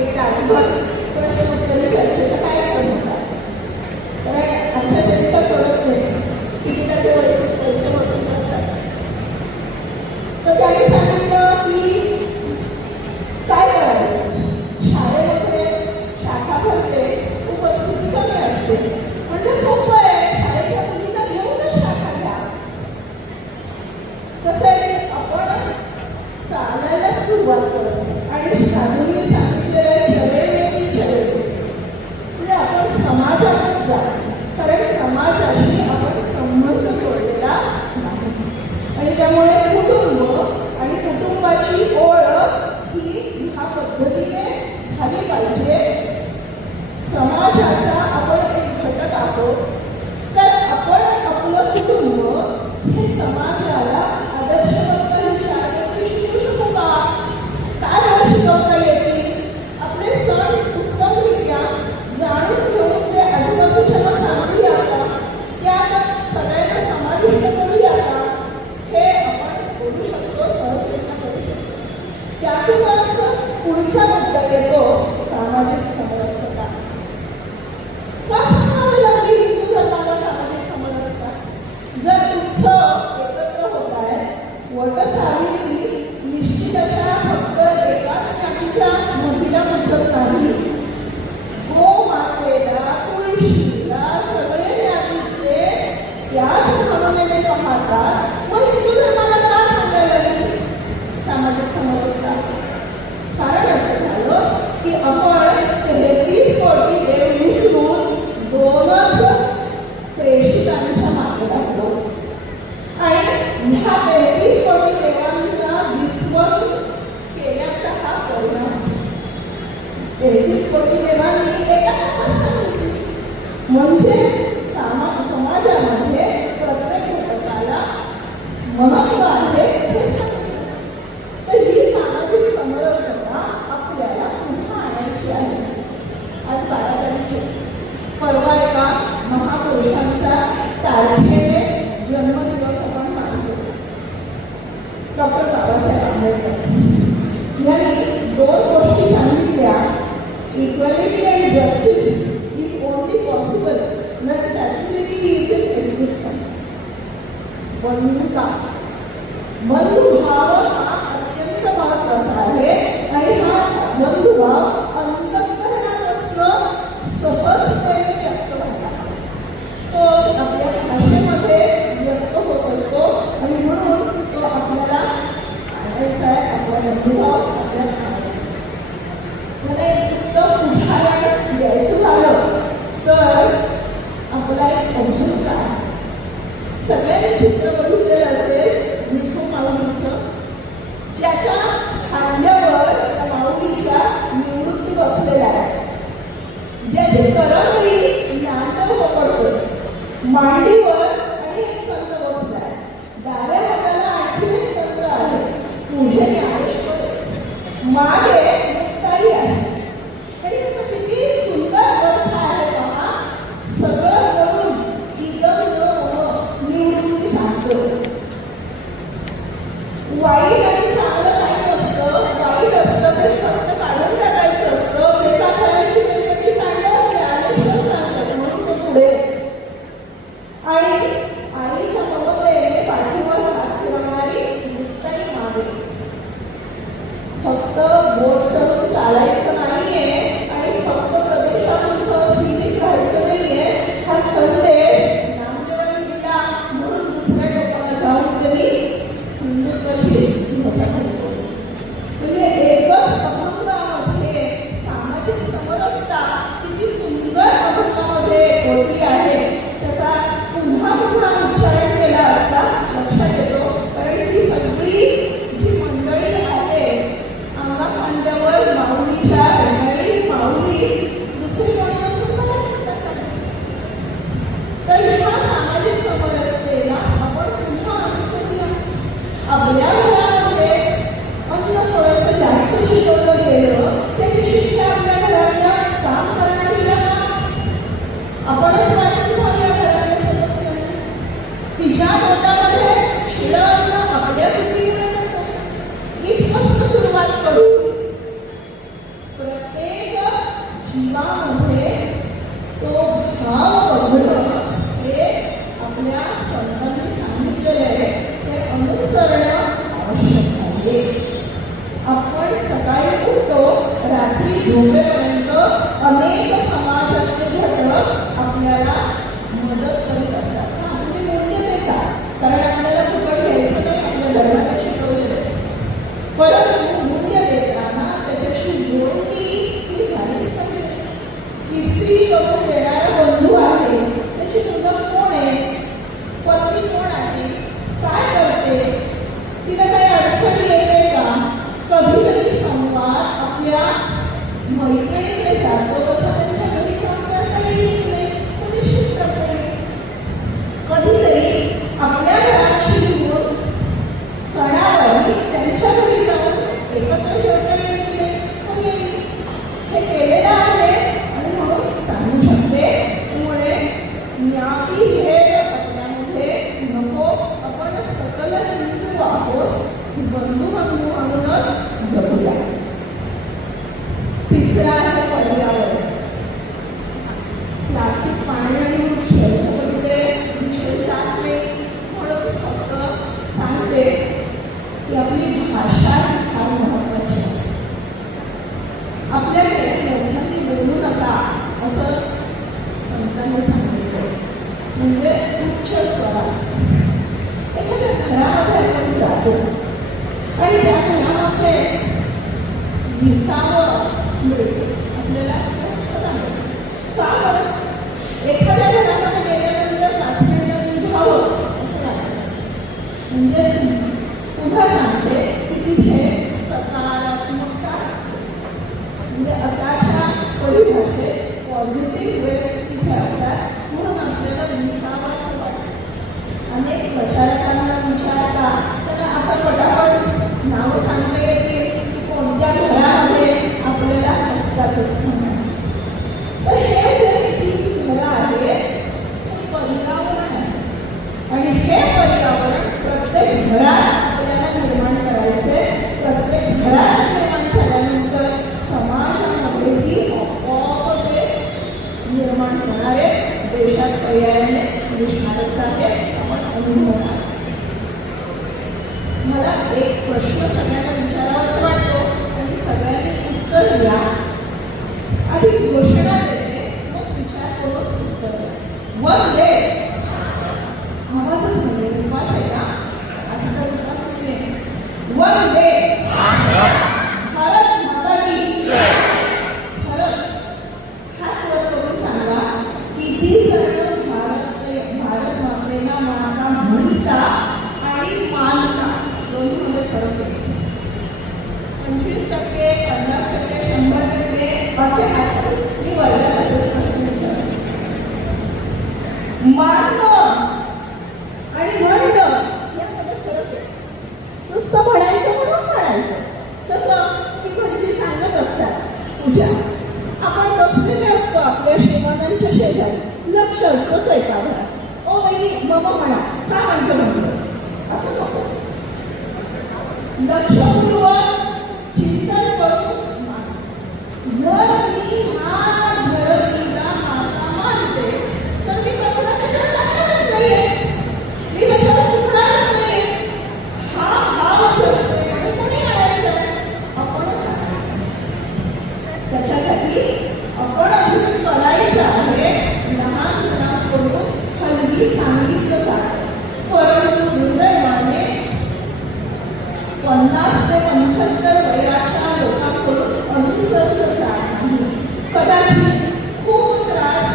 एक तासभर कोणाच्या उत्तरी चर्चेचा कार्यक्रम होता. कारण आमच्या सेविका सोडत नाही तिकिटाचे पैसे वसूल करतात. तर त्याने सांगितलं की काय करायचं शाळेमध्ये शाखा भरते उपस्थिती कमी असते. म्हणजे सोपं आहे शाळेच्या मुलीला घेऊनच शाखा घ्या. कसं आहे आपण चालायला सुरुवात करतो आणि साधूंनी सांगितलेलं चले चले म्हणजे आपण समाजात जा. कारण समाजाशी आपण संबंध जोडलेला नाही आणि त्यामुळे कुटुंब आणि कुटुंबाची ओळख ही ह्या पद्धतीने झाली पाहिजे. समाजाचा आपण एक घटक आहोत तर आपण आपलं कुटुंब हे समाजाला आदर्शवंत चार गोष्टी शिकू शकू का? काय शिकवता येतील? आपले सण उत्तमरित्या जाणून घेऊन ते आजूबाजूच्या सांगूया का? त्यात सगळ्यांना समाविष्ट करूया का? हे आपण करू शकतो, सहजरित्या करू शकतो. त्यातूनच पुढचा मुद्दा येतो सामाजिक समरसता. का सांगावं लागली हिंदू धर्माला सामाजिक समरसता? जर उत्सव एकत्र होत आहे वटसावित्री निश्चित अशा फक्त एकाच नातीच्या महिला उत्सव नाही. गोमातेला तुळशीला सगळे नातीचे त्याच भावनेने पाहतात. मग हिंदू धर्माला का सांगायला लागली सामाजिक समरसता? कारण असं झालं की आपण 33 कोटी देव विसरून 2च प्रेषितांच्या मागे लागलो आणि ह्या 33 कोटी डॉक्टर बाबासाहेब आंबेडकर यांनी 2 गोष्टी सांगितल्या. Equality and justice is only possible when fraternity is in existence. बंधुता, बंधुभाव हा अत्यंत महत्त्वाचा आहे आणि हा बंधुभाव अंतःकरणापासून सहजपणे व्यक्त होता. तो आपल्या भाषेमध्ये व्यक्त होत असतो आणि म्हणून तो आपल्याला आणायचा आहे. आपला बंधुभाव आपल्याला आणायचा. मला एक उत्तम उदाहरण द्यायचं झालं तर आपला एक अभंग आहे. सगळ्यांनी चित्र बघितलेलं असेल विठू माऊलीचं, ज्याच्या खांद्यावर त्या माऊलीच्या निवृत्ती बसलेल्या आहे, ज्याची करंगळी नांदव पडतो, मांडीवर आणि एक संत बसलाय, डाव्या हाताला आणखी एक संत आहे, पुढे ज्ञानेश्वर, मागे मुक्ताई आहे. आणि याचा किती सुंदर अर्थ आहे पहा. सगळं करून निवृत्ती सांगतो. वाईट आणि चांगलं काही नसतं. वाईट असतं ते फक्त काढून टाकायचं असतं. एका फळाची निर्मिती सांगतात, ज्ञानेश्वर सांगतात म्हणून ते पुढे. आणि आईच्या ममतेने पाठीवर हात ठेवणारी मुक्ताई मागे. फक्त बोट चढून चालायचं नाहीये आणि फक्त प्रदेशातून सीमित राहायचं नाहीये. हा संदेश नामदेवांनी दिला म्हणून दुसऱ्या लोकांना जाऊन त्यांनी हिंदुत्वाची मोठा करतो. म्हणजे एकच अभंगामध्ये सामाजिक समरसता किती सुंदर अभंगामध्ये ओळखली आहे. त्याचा पुन्हा पुन्हा उच्चारण केला असता लक्षात येतो. कारण ही सगळी जी मंडळी आहे अंगाखांद्यावर माऊलीच्या मंडळी, माऊली दुसरी कोणी नसून तर जेव्हा सामाजिक समरसतेला आपण पुन्हा अनुसरूया. आपल्या घरामध्ये अन्न थोडंसं जास्त शिकवलं गेलं, त्याची शिक्षा आपल्या घरातल्या काम करणारीला आपणच वाटून घेऊया. घरातल्या सदस्यांनी तिच्या पोटामध्ये शिळं अन्न आपल्या चुकीमुळे जातं. इथपासून सुरुवात करू. प्रत्येक जीवामध्ये तो भाव बघणं हे आपल्या संतांनी सांगितलेले आहे. ते अनुसरणं आवश्यक आहे. आपण सकाळी उठतो, रात्री झोपेपर्यंत अनेक समाजातले घटक आपल्याला मदत करीत असतात. तुम्ही मूल्य देता कारण आपल्याला फुकट घ्यायचं नाही, आपल्या धर्माने शिकवलेलं आहे. परंतु मूल्य देताना त्याच्याशी जोडणी ही झालीच पाहिजे. इस्त्री करून देणारा बंधू आहे, त्याची मुलं कोण आहे, पत्नी कोण आहे, काय करते, तिला काही अडचणी येते का, कधीतरी संवाद आपल्या मैत्रिणीकडे जातो तसं त्यांच्या घरी जाऊन करता येईल की नाही तो निश्चित करता येईल. कधीतरी आपल्या घरात शिजवून सणावारी त्यांच्या घरी जाऊन एकत्र ठेवता येईल की नाही तो येईल. हे केलेलं आहे आणि म्हणून सांगू शकते. त्यामुळे ज्ञातीभेद आपल्यामध्ये नको. आपण सकल हिंदू आहोत. बंधू म्हणूनच जगूया. तिसरा आहे पर्यावरण. प्लास्टिक पाणी आणि वृक्षे विषय सांगते म्हणून फक्त सांगते की आपली भाषा फार महत्वाची आहे. आपल्याकडे मोठ्यांनी बोलू नका असं संतांनी सांगितलं. म्हणजे उच्च स्वरात एखाद्या घरामध्ये आपण जातो आणि त्या घरामध्ये विसावं मिळते, आपल्याला स्वस्थता मिळते. का बरं? एखाद्या घरामध्ये गेल्यानंतर 5 मिनिटात निघावं असं वाटत असतं. म्हणजेच पुन्हा सांगते की तिथे सकारात्मकता असते. म्हणजे आताच्या परिभाषेत पॉझिटिव्ह वेव्स तिथे असतात. म्हणून आपल्याला विसावं असं वाटतं. अनेक प्रचारकांना विचारता त्यांना असं पटापट नावं सांगता येतील की कोणत्या घरामध्ये आपल्याला हक्काचं स्थान आहे. तर हे जे 3 घरं आहेत पर्यावरण आहे आणि हे पर्यावरण प्रत्येक घरात आपल्याला निर्माण एक प्रश्न सगळ्यांना विचारावाच वाटतो आणि सगळ्यांनी उत्तर द्या. आधी घोषणा देते, मग विचार करून उत्तर द्या. वंदे आवाजच नाही, उपास आहे का? आजकाल उपासच नाही. वंदे भारत माता की जय. खरंच हात वर करून सांगा, किती जण भारत मातेला माता म्हणता आणि मानता दोन्हीमध्ये फरक आहे. 25%, 50%, 100% असे हात मी वर्गात असेच विचार. मानणं आणि म्हणणं यामध्ये फरक आहे. नुसतं म्हणायचं म्हणून म्हणायचं. कसं की म्हणजे सांगत असतात पूजा, आपण बसलेले असतो आपल्या श्रीमानांच्या शेजारी, लक्ष असतं स्वयंपाकघरात. ओ वैदी मग म्हणा का म्हणतो असं नको. लक्षपूर्वक चिंतन करून माना. जर मी हा धरणीला माता मानते तर मी कचरा त्याच्यावर टाकणारच नाहीये, मी त्याच्यावर चुकणारच नाहीये. हा भाव जगतोय आणि कोणी करायचं? आपणच करायचं. त्याच्यासाठी आपण अजून करायचं आहे. लहान मुलांकडून हल्ली सांगितलं जातं, परंतु दुर्दैवाने 50 ते 75 वयाच्या लोकांकडून अनुसरलं जात नाही. कदाचित खूप त्रास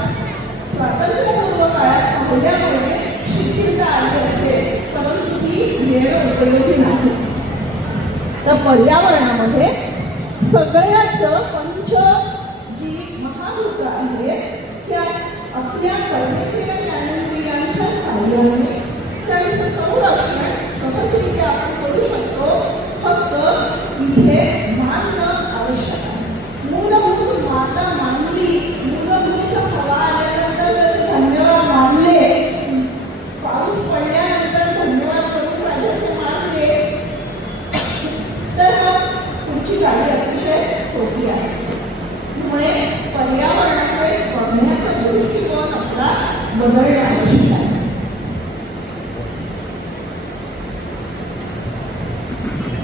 स्वातंत्र्यपूर्व काळात पाहिल्यामुळे शिथिलता आली असेल, परंतु ती वेळ उपयोगी नाही. तर पर्यावरणामध्ये सगळ्याचं पंच जी महाभूत आहे त्या आपल्या कर्मेंद्रिय ज्ञानेंद्रियांच्या साहाय्याने त्यांचं संरक्षण सहजरित्या आपण करू शकतो. फक्त इथे मानणं आवश्यक आहे. मूलभूत माता मानली, मूलभूत हवा आल्यानंतर त्याचे धन्यवाद मानले, पाऊस पडल्यानंतर धन्यवाद करून राजाचे मानले, तर मग पुढची गाडी अतिशय सोपी आहे. त्यामुळे पर्यावरणाकडे बघण्याचा दृष्टिकोन आपला बदलणे आवश्यक आहे.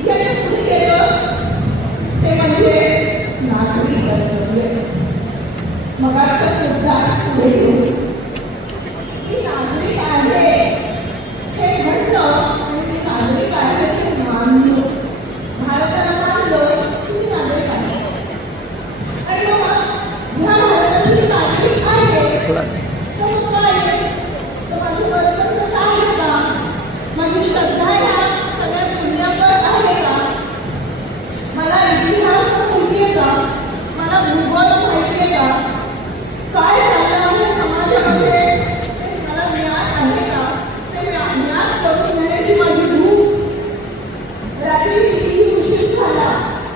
याच्या पुढे गेलं ते म्हणजे नागरी कर्तव्य. मगाचा सुद्धा पुढे घेऊ. मी नागरिक आहे हे म्हणणं आणि मी नागरिक आहे हे मानणं. भारताला मानलं तुम्ही नागरिक आहे आणि मग ह्या भारताची नागरिक आहे तर मग काय आहे? तर माझं बरोबर कसं आहे का? माझी श्रद्धा या सगळ्या पुण्यावर आहे का? मला इतिहास माहिती आहे का? मला भूगोल माहिती आहे का? काय झालं आहे समाजामध्ये ते मला ज्ञान आहे का? ते ज्ञान करून घेण्याची माझी भूक. रात्री कितीही उशीर झाला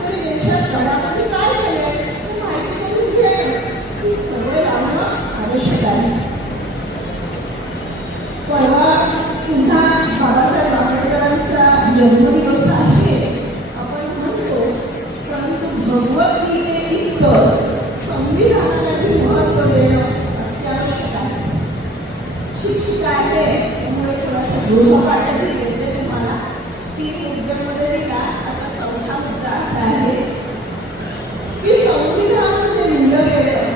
तरी देशात घडामोडी काय झाल्या हे माहिती करून घेणं ही सवय लावणं आवश्यक आहे. परवा पुन्हा बाबासाहेब आंबेडकरांचा जन्मदिवस आहे आपण म्हणतो, परंतु भगवद्गीतेइतकंच संविधानालाही महत्त्व देणं अत्यावश्यक आहे. शिक्षिका आहे त्यामुळे थोडासा गृहपाठही देते तुम्हाला. 3 मुद्द्यांमध्ये दिला. आता 4था मुद्दा असा आहे की संविधान जे लिहिलं गेलं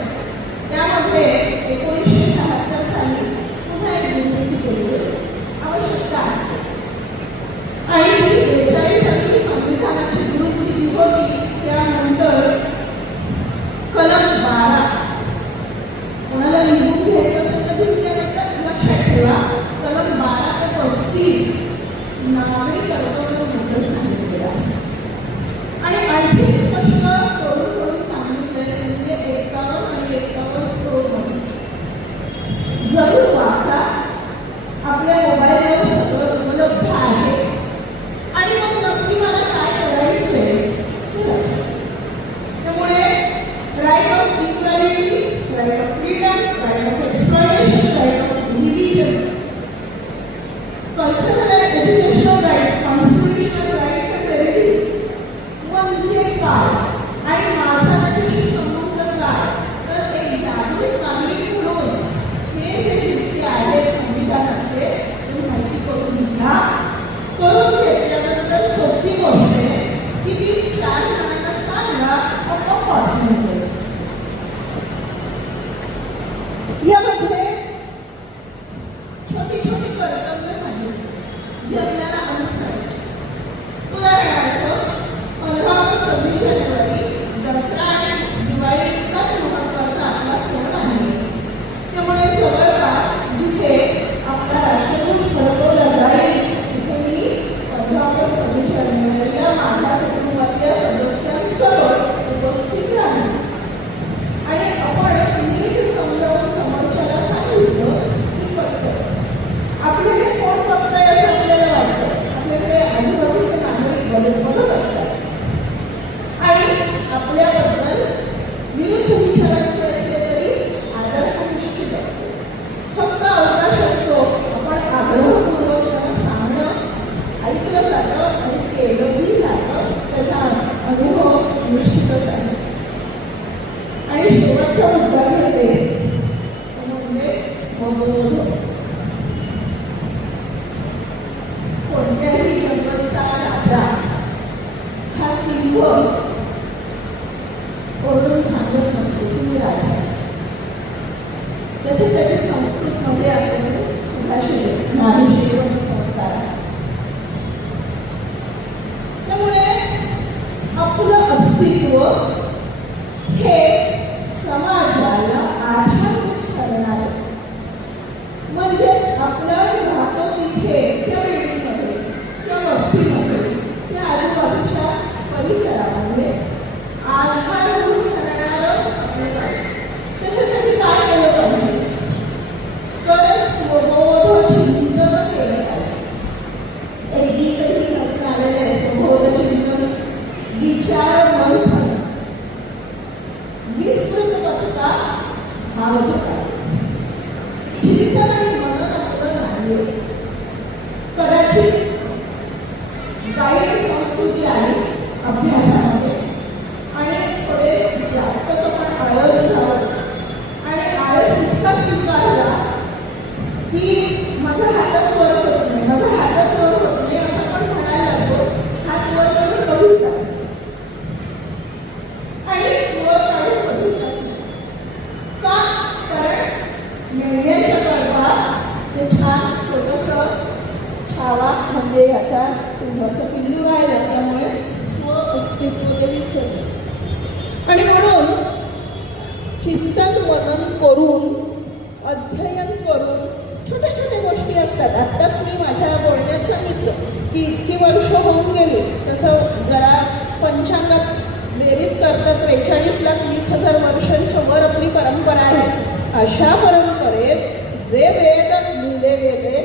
त्यामध्ये 1976 साली पुन्हा एक दुरुस्ती केली गेली. आवश्यकता असतेच. आणि ती 42 साली संविधानाची दुरुस्ती जी होती त्यानंतर कलम 12 कोणाला लिहून घ्यायचं असेल तर तुम्ही त्यानंतर लक्षात ठेवा. कलम 12 ते 35 नागरी कर्तव्य बद्दल सांगितलेलं आहे आणि आणखी स्पष्ट करून सांगितलेलं म्हणजे 51 आणि 51 प्रो 26 जानेवारी दसरा आणि दिवाळी इतकाच महत्त्वाचा आपला सण आहे. त्यामुळे जवळपास जिथे आपला राष्ट्रकुल फडकवला जाईल तिथे मी 15 ऑगस्ट 26 जानेवारीला माझ्या कुटुंबातल्या सदस्यांसह उपस्थित राहील. आणि आपण नीट समजावून समोरच्याला सांगितलं की पटतं. आपल्याकडे कोण बघतंय असं आपल्याला वाटतं. आपल्याकडे आजूबाजूचे नागरिक बघत असतात आणि आपल्याबद्दल विरुद्ध विचारांचे असले तरी आदर हा निश्चित असतो. फक्त अवकाश असतो आपण आग्रहपूर्वक त्यांना सांगणं ऐकलं जातं आणि केलंही जातं. त्याचा अनुभव निश्चितच आहे. आणि शेवटचा मुद्दा घेते तो म्हणजे स्वबोध. कोणत्याही जंगलचा राजा हा सिंह ओरडून सांगत नसतो तुम्ही राजा. त्याच्यासाठी संस्कृतमध्ये आपल्याकडे सुभाषित नाभिशीवन संस्कार आहे. त्यामुळे आपलं अस्तित्व हे समाजाला आधारभूत ठरणार. म्हणजेच आपण राहतो तिथे त्या बिल्डिंगमध्ये त्या वस्तीमध्ये त्या आजूबाजूच्या परिसरामध्ये आधारभूत ठरणारं आपलं पाहिजे. त्याच्यासाठी काय केलं पाहिजे तर स्वबोध चिंतन केलं पाहिजे. एकीकडे नवीन आलेले आहे स्वबोध चिंतन विचार मंथन विस्तृत पथका भावजका चिंतन आणि मनन आपलं नाही. कदाचित गाईड संस्कृती आहे अभ्यासामध्ये आणि थोडे जास्त आपण आळस झालो आणि आळस इतका स्वीकारला की माझा हातच वर होत नाही, माझा हातच वर होत नाही असं आपण म्हणायला लागलो. हात वर करून बघितलाच आणि स्वर काढून बघितलाच का? कारण मेंढ्याच्या गर्भात ते छान छोटंसं छावा म्हणजे याचा सिंहाचं पिल्लू राहिलं. त्यामुळे स्व अस्तित्व ते विसरलं. आणि म्हणून चिंतन मनन करून अध्ययन करून छोट्या छोट्या गोष्टी असतात. आत्ताच मी माझ्या बोलण्यात सांगितलं की इतकी वर्ष होऊन गेली. तसं जरा पंचांगात बेरीज करता 43,20,000 वर्षांच्या वर आपली परंपरा आहे. अशा परंपरेत जे वेद लिहिले गेले,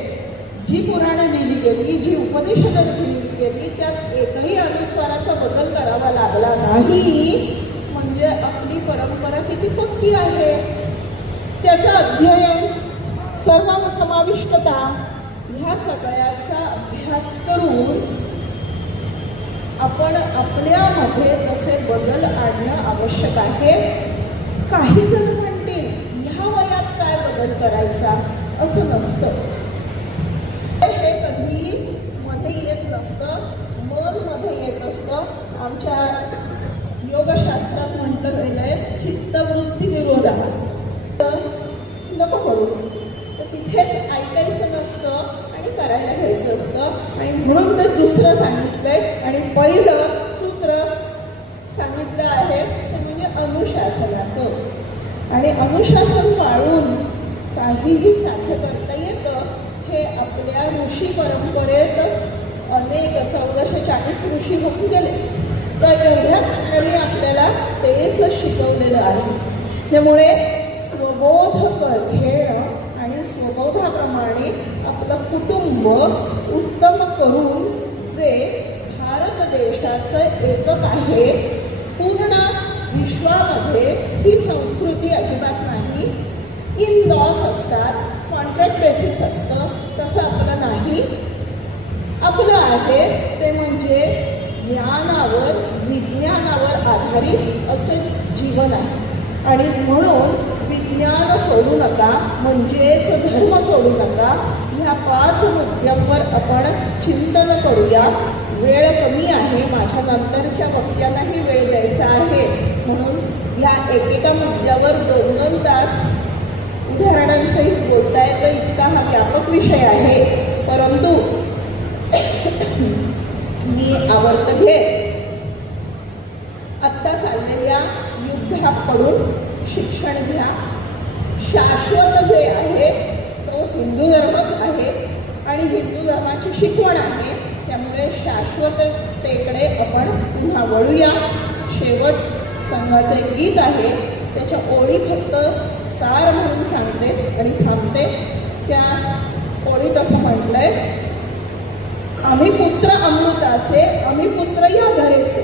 जी पुराणं लिहिली गेली, जी उपनिषदं लिहिली गेली त्यात एकही अनुस्वाराचा बदल करावा लागला नाही. म्हणजे आपली परंपरा किती पक्की आहे. त्याचं अध्ययन सर्व समाविष्टता ह्या सगळ्याचा अभ्यास करून आपण आपल्यामध्ये तसे बदल आणणं आवश्यक आहे. काही जण म्हणतील ह्या वयात काय बदल करायचा, असं नसतं. हे कधी मध्ये येत नसतं, मन मध्ये येत असतं. आमच्या योगशास्त्रात म्हटलं गेलंय चित्तवृत्ती विरोधा. तर नको करूस, तर तिथेच ऐकायचं नसतं आणि करायला घ्यायचं असतं. आणि म्हणून ते दुसरं सांगितलंय आणि पहिलं सूत्र सांगितलं आहे ते म्हणजे अनुशासनाचं. आणि अनुशासन पाळून काहीही साध्य करता येतं हे आपल्या ऋषी परंपरेत अनेक 1440 ऋषी होऊन गेले. तर एवढ्या संतांनी आपल्याला तेच शिकवलेलं आहे. त्यामुळे स्वबोध घेणं आणि स्वबोधाप्रमाणे आपलं कुटुंब उत्तम करून जे भारत देशाचं एकक आहे. पूर्ण विश्वामध्ये ही संस्कृती अजिबात नाही. इन लॉस असतात, कॉन्ट्रॅक्ट बेसिस असतं, तसं आपलं नाही. आपलं आहे ते म्हणजे ज्ञानावर विज्ञानावर आधारित असे जीवन आहे. आणि म्हणून विज्ञान सोडू नका, म्हणजेच धर्म सोडू नका. ह्या 5 मुद्द्यांवर आपण चिंतन करूया. वेळ कमी आहे, माझ्या नंतरच्या वक्त्यांनाही वेळ द्यायचा आहे. म्हणून ह्या एकेका मुद्द्यावर 2-2 तास उदाहरणांसहित बोलता येतं, इतका हा व्यापक विषय आहे. परंतु मी आवर्त घे आत्ता चाललेल्या युद्धाकडून शिक्षण घ्या. शाश्वत जे आहे तो हिंदू धर्मच आहे आणि हिंदू धर्माची शिकवण आहे. त्यामुळे शाश्वततेकडे आपण पुन्हा वळूया. शेवट संघाचे गीत आहे, त्याच्या ओळी फक्त सार म्हणून सांगते आणि थांबते. त्या ओळीत असं म्हटलंय, आम्ही पुत्र अमृताचे, आम्ही पुत्र या धरेचे.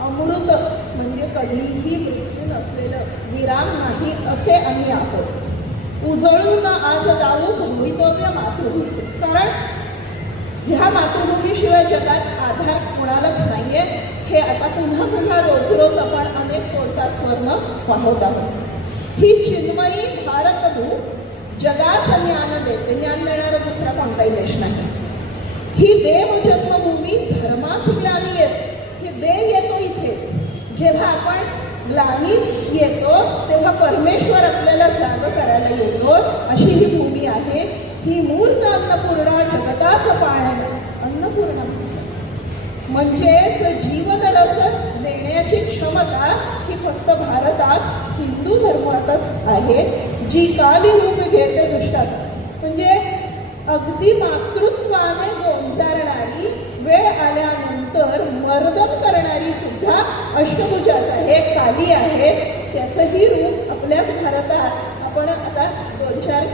अमृत म्हणजे कधीही मृत्यू नसलेलं, विराम नाही असे आम्ही आहोत. उजळून आज जाऊ भवितव्य मातृभूमीचे. कारण ह्या मातृभूमीशिवाय जगात आधार कोणालाच नाहीये. हे आता पुन्हा पुन्हा रोज रोज आपण अनेक पॉडकास्टवरनं पाहत आहोत. ही चिन्मयी भारतभू जगास ज्ञान देते. ज्ञान देणारा दुसरा कोणताही देश नाही. ही देव जन्मभूमी धर्मास ग्लानी येते. ही देव येतो इथे. जेव्हा आपण ग्लानी येतो तेव्हा परमेश्वर आपल्याला जाग करायला येतो. अशी ही भूमी आहे. ही मूर्त अन्नपूर्णा जगतास पाळणारी. अन्नपूर्णा म्हणजेच जीवनरस देण्याची क्षमता ही फक्त भारतात हिंदू धर्मातच आहे, जी काली रूप घेते दुष्टाचा. म्हणजे अगदी मातृत्वाने गोंजारणारी, वेळ आल्यानंतर मर्दन करणारी सुद्धा अष्टभुजाच आहे, काली आहे. त्याचंही रूप आपल्याच भारतात आपण आता 2-4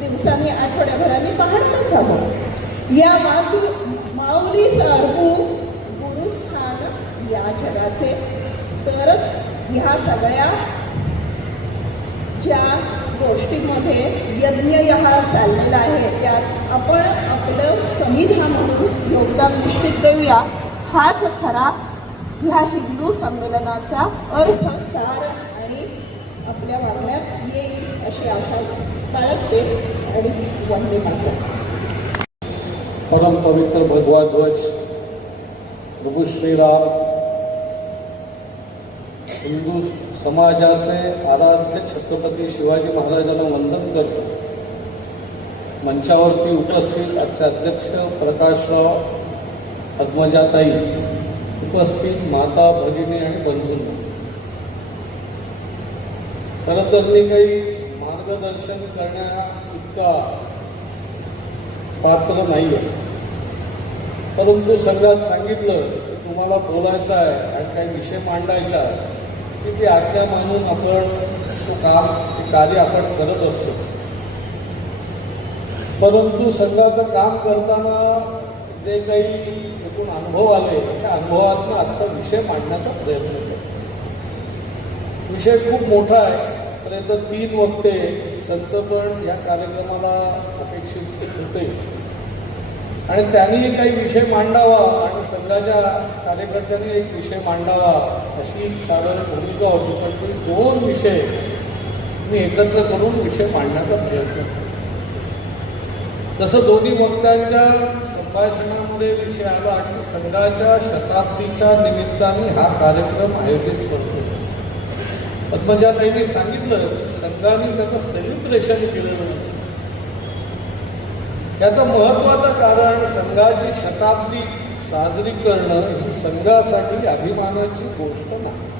दिवसांनी, आठवड्याभरांनी पाहणारच आहोत. या माऊली अर्पू गुरुस्थान या जगाचे. तरच ह्या सगळ्या ज्या गोष्टींमध्ये यज्ञ हा चाललेला आहे त्यात आपण आपलं संविधान म्हणून योगदान निश्चित देऊया. हाच खरा ह्या हिंदू संमेलनाचा अर्थ, सार आणि आपल्या वागण्यात येईल अशी आशा बाळगते आणि वंदे मातरम्. परम पवित्र भगवा ध्वज प्रभू श्रीराम हिंदू समाजाचे आराध्य छत्रपती शिवाजी महाराजांना वंदन करतो. मंचावरती उपस्थित आजचे अध्यक्ष प्रकाशराव, पद्मजाताई, उपस्थित माता, भगिनी आणि बंधूंना, खरं तर मी काही मार्गदर्शन करण्या इतका पात्र नाही आहे. परंतु संघात सांगितलं की तुम्हाला बोलायचं आहे आणि काही विषय मांडायचा आहे की ती आज्ञा मानून आपण तो कार्य आपण करत असतो. परंतु संघाचं काम करताना जे काही एकूण अनुभव आले त्या अनुभवातून आजचा विषय मांडण्याचा प्रयत्न केला. विषय खूप मोठा आहे. पर्यंत 3 वक्ते संत पण या कार्यक्रमाला अपेक्षित होते आणि त्यांनी काही विषय मांडावा आणि संघाच्या कार्यकर्त्यांनी एक विषय मांडावा अशी साधारण भूमिका होती. पण तरी 2 विषय मी एकत्र करून विषय मांडण्याचा प्रयत्न केला. जसं दोन्ही वक्त्यांच्या संभाषणामध्ये विषय आला की संघाच्या शताब्दीच्या निमित्ताने हा कार्यक्रम आयोजित करतो. पद्मजाताईंनी सांगितलं की संघाने त्याचं सेलिब्रेशन केलेलं नाही. याचं महत्त्वाचं कारण संघाची शताब्दी साजरी करणं ही संघासाठी अभिमानाची गोष्ट नाही.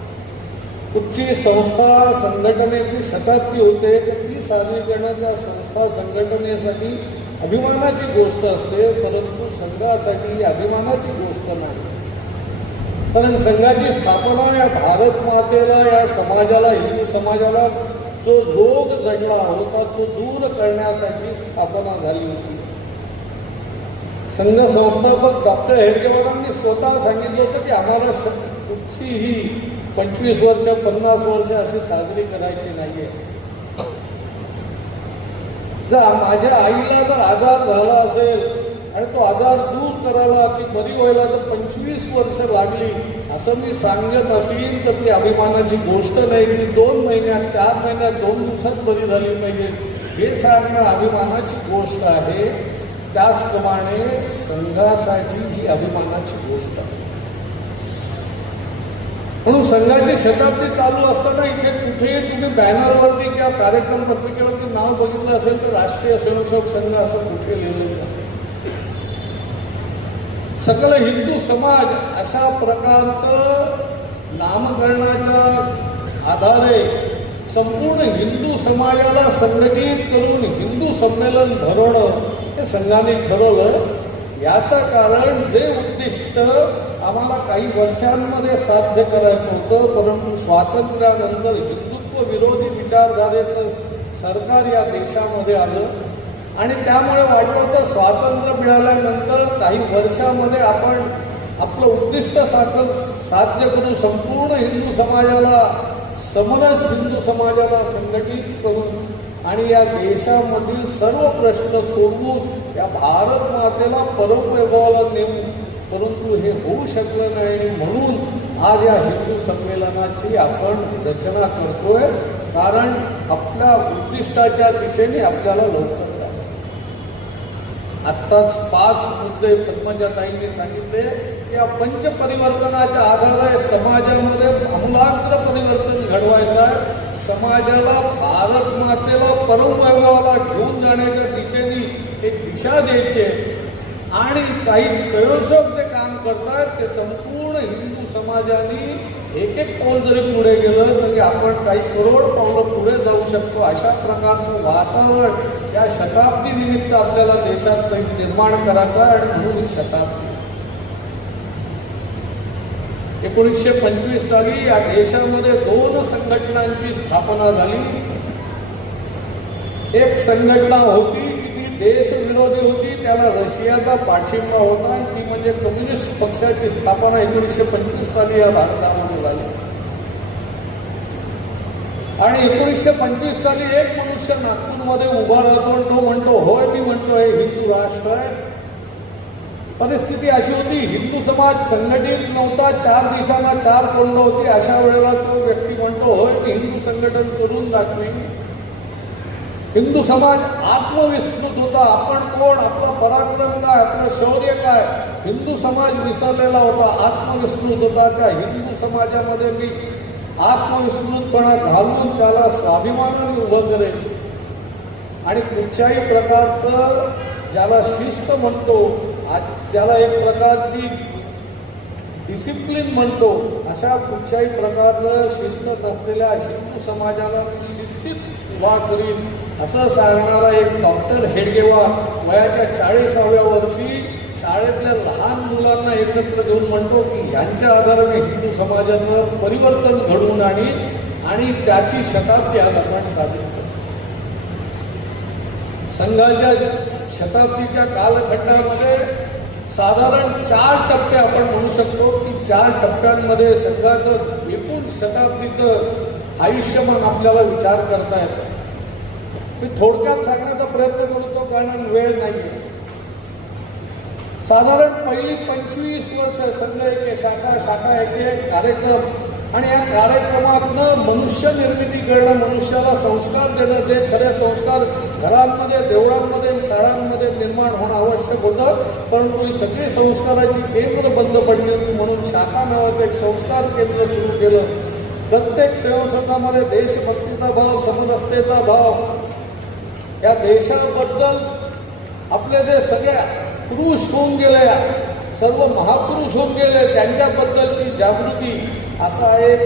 कुठची संस्था संघटनेची शताब्दी होते तर ती साजरी करणं त्या संस्था संघटनेसाठी अभिमानाची गोष्ट असते, परंतु संघासाठी ही अभिमानाची गोष्ट नाही. कारण संघाची स्थापना या भारत मातेला, या समाजाला, हिंदू समाजाला जो रोग जडला होता तो दूर करण्यासाठी स्थापना झाली होती. संघ संस्थापक डॉक्टर हेडगेवारांनी स्वतः सांगितलं होतं की आम्हाला कुठचीही 25 वर्ष 50 वर्ष अशी साजरी करायची नाहीये. जर माझ्या आईला जर आजार झाला असेल आणि तो आजार दूर करायला, ती बरी व्हायला जर 25 वर्ष लागली असं मी सांगत असेल तर ती अभिमानाची गोष्ट नाही. ती 2 महिन्यात, 4 महिन्यात, 2 दिवसात बरी झाली पाहिजे हे सांगणं अभिमानाची गोष्ट आहे. त्याचप्रमाणे संघासाठी ही अभिमानाची गोष्ट आहे. म्हणून संघाची शताब्दी चालू असताना इथे कुठेही तुम्ही बॅनरवरती किंवा कार्यक्रम पत्रिकेवरती नाव बघितलं असेल तर राष्ट्रीय स्वयंसेवक संघ असं कुठे लिहिलेलं नाही. सकल हिंदू समाज अशा प्रकारचं नामकरणाच्या आधारे संपूर्ण हिंदू समाजाला संघटित करून हिंदू संमेलन भरवणं हे संघाने ठरवलं. याचं कारण जे उद्दिष्ट आम्हाला काही वर्षांमध्ये साध्य करायचं होतं, परंतु स्वातंत्र्यानंतर हिंदुत्व विरोधी विचारधारेचं सरकार या देशामध्ये आलं आणि त्यामुळे वाटलं होतं स्वातंत्र्य मिळाल्यानंतर काही वर्षामध्ये आपण आपलं उद्दिष्ट साध्य करू, संपूर्ण हिंदू समाजाला समरस हिंदू समाजाला संघटित करून आणि या देशामधील सर्व प्रश्न सोडवून या भारत मातेला परमवैभवाला नेऊ. परंतु हे होऊ शकलं नाही आणि म्हणून आज या हिंदू संमेलनाची आपण रचना करतोय, कारण आपल्या उद्दिष्टाच्या दिशेने आपल्याला लवकर जायचं. आत्ताच 5 मुद्दे पद्मजाताईंनी सांगितले की या पंचपरिवर्तनाच्या आधारे समाजामध्ये आमूलाग्र परिवर्तन घडवायचं आहे. समाजाला भारत मातेला परमवैभवाला घेऊन जाण्याच्या दिशेने एक दिशा द्यायची आहे आणि काही स्वयंसेवक जे काम करतात ते संपूर्ण हिंदू समाजाने एक एक पाऊल जरी पुढे गेलं तरी आपण काही करोड पावलं पुढे जाऊ शकतो. अशा प्रकारचं वातावरण या शताब्दी निमित्त आपल्याला देशात निर्माण करायचं आहे आणि म्हणून ही शताब्दी 1925 साली या देशामध्ये 2 संघटनांची स्थापना झाली. एक संघटना होती ती देशविरोधी होती, त्याला रशियाचा पाठिंबा होता आणि ती म्हणजे कम्युनिस्ट पक्षाची स्थापना 1925 साली या भारतामध्ये झाली. आणि 1925 साली एक मनुष्य नागपूरमध्ये उभा राहतो आणि तो म्हणतो होय मी म्हणतो हे हिंदू राष्ट्र आहे. परिस्थिती अशी होती हिंदू समाज संघटित नव्हता, 4 दिशांना 4 तोंड होती. अशा वेळेला तो व्यक्ती म्हणतो होय मी हिंदू संघटन करून दाखवीन. हिंदू समाज आत्मविस्मृत होता. आपण कोण, आपला पराक्रम काय, आपलं शौर्य काय, हिंदू समाज विसरलेला होता, आत्मविस्मृत होता. त्या हिंदू समाजामध्ये मी आत्मविस्मृतपणा घालून त्याला स्वाभिमानाने उभं करेल आणि कुठच्याही प्रकारचं ज्याला शिस्त म्हणतो, ज्याला एक प्रकारची डिसिप्लिन म्हणतो, अशा कुठच्याही प्रकारचं शिस्त नसलेल्या हिंदू समाजाला शिस्तीत उभा करीन असं सांगणारा एक डॉक्टर हेडगेवार वयाच्या 40व्या वर्षी शाळेतल्या लहान मुलांना एकत्र घेऊन म्हणतो की यांच्या आधाराने हिंदू समाजाचं परिवर्तन घडवून आणि त्याची शताब्दी आज आपण साजरी करतो. संघाच्या शताब्दीच्या कालखंडामध्ये साधारण 4 टप्पे आपण म्हणू शकतो की 4 टप्प्यांमध्ये संघाचं एकूण शताब्दीचं आयुष्यमान आपल्याला विचार करता येतं. मी थोडक्यात सांगण्याचा प्रयत्न करतो कारण वेळ नाही. साधारण पहिली 25 वर्ष संघ एक शाखा एक कार्यक्रम आणि या कार्यक्रमातनं मनुष्य निर्मिती करणं, मनुष्याला संस्कार देणं, जे खरे संस्कार घरांमध्ये, देवळांमध्ये, शाळांमध्ये निर्माण होणं आवश्यक होतं. परंतु ही सगळी संस्काराची केंद्र बंद पडली होती म्हणून शाखा नावाचं एक संस्कार केंद्र सुरू केलं. प्रत्येक सेवकामध्ये देशभक्तीचा भाव, समरसतेचा भाव, या देशाबद्दल आपले जे सगळे पुरुष होऊन गेले, सर्व महापुरुष होऊन गेले, त्यांच्याबद्दलची जागृती असा एक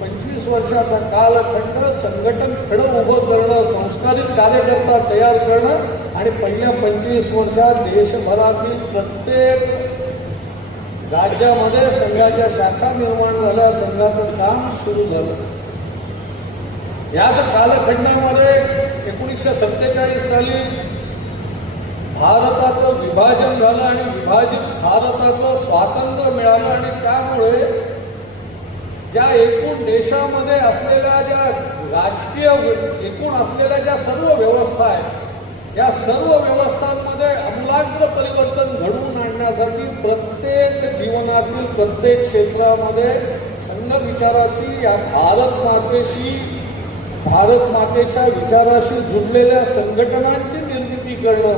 25 वर्षाचा कालखंड संघटन खडं उभं करणं, संस्कारित कार्यकर्ता तयार करणं आणि पहिल्या 25 वर्षात देशभरातील प्रत्येक राज्यामध्ये संघाच्या शाखा निर्माण झाल्या, संघाचं काम सुरू झालं. याच कालखंडामध्ये 1947 साली भारताचं विभाजन झालं आणि विभाजित भारताचं स्वातंत्र्य मिळालं आणि त्यामुळे ज्या एकूण देशामध्ये असलेल्या ज्या राजकीय एकूण असलेल्या ज्या सर्व व्यवस्था आहेत, या सर्व व्यवस्थांमध्ये आमूलाग्र परिवर्तन घडवून आणण्यासाठी प्रत्येक जीवनातील प्रत्येक क्षेत्रामध्ये संघ विचाराची, या भारत मातेच्या विचाराशी जुळलेल्या संघटनांची निर्मिती करणं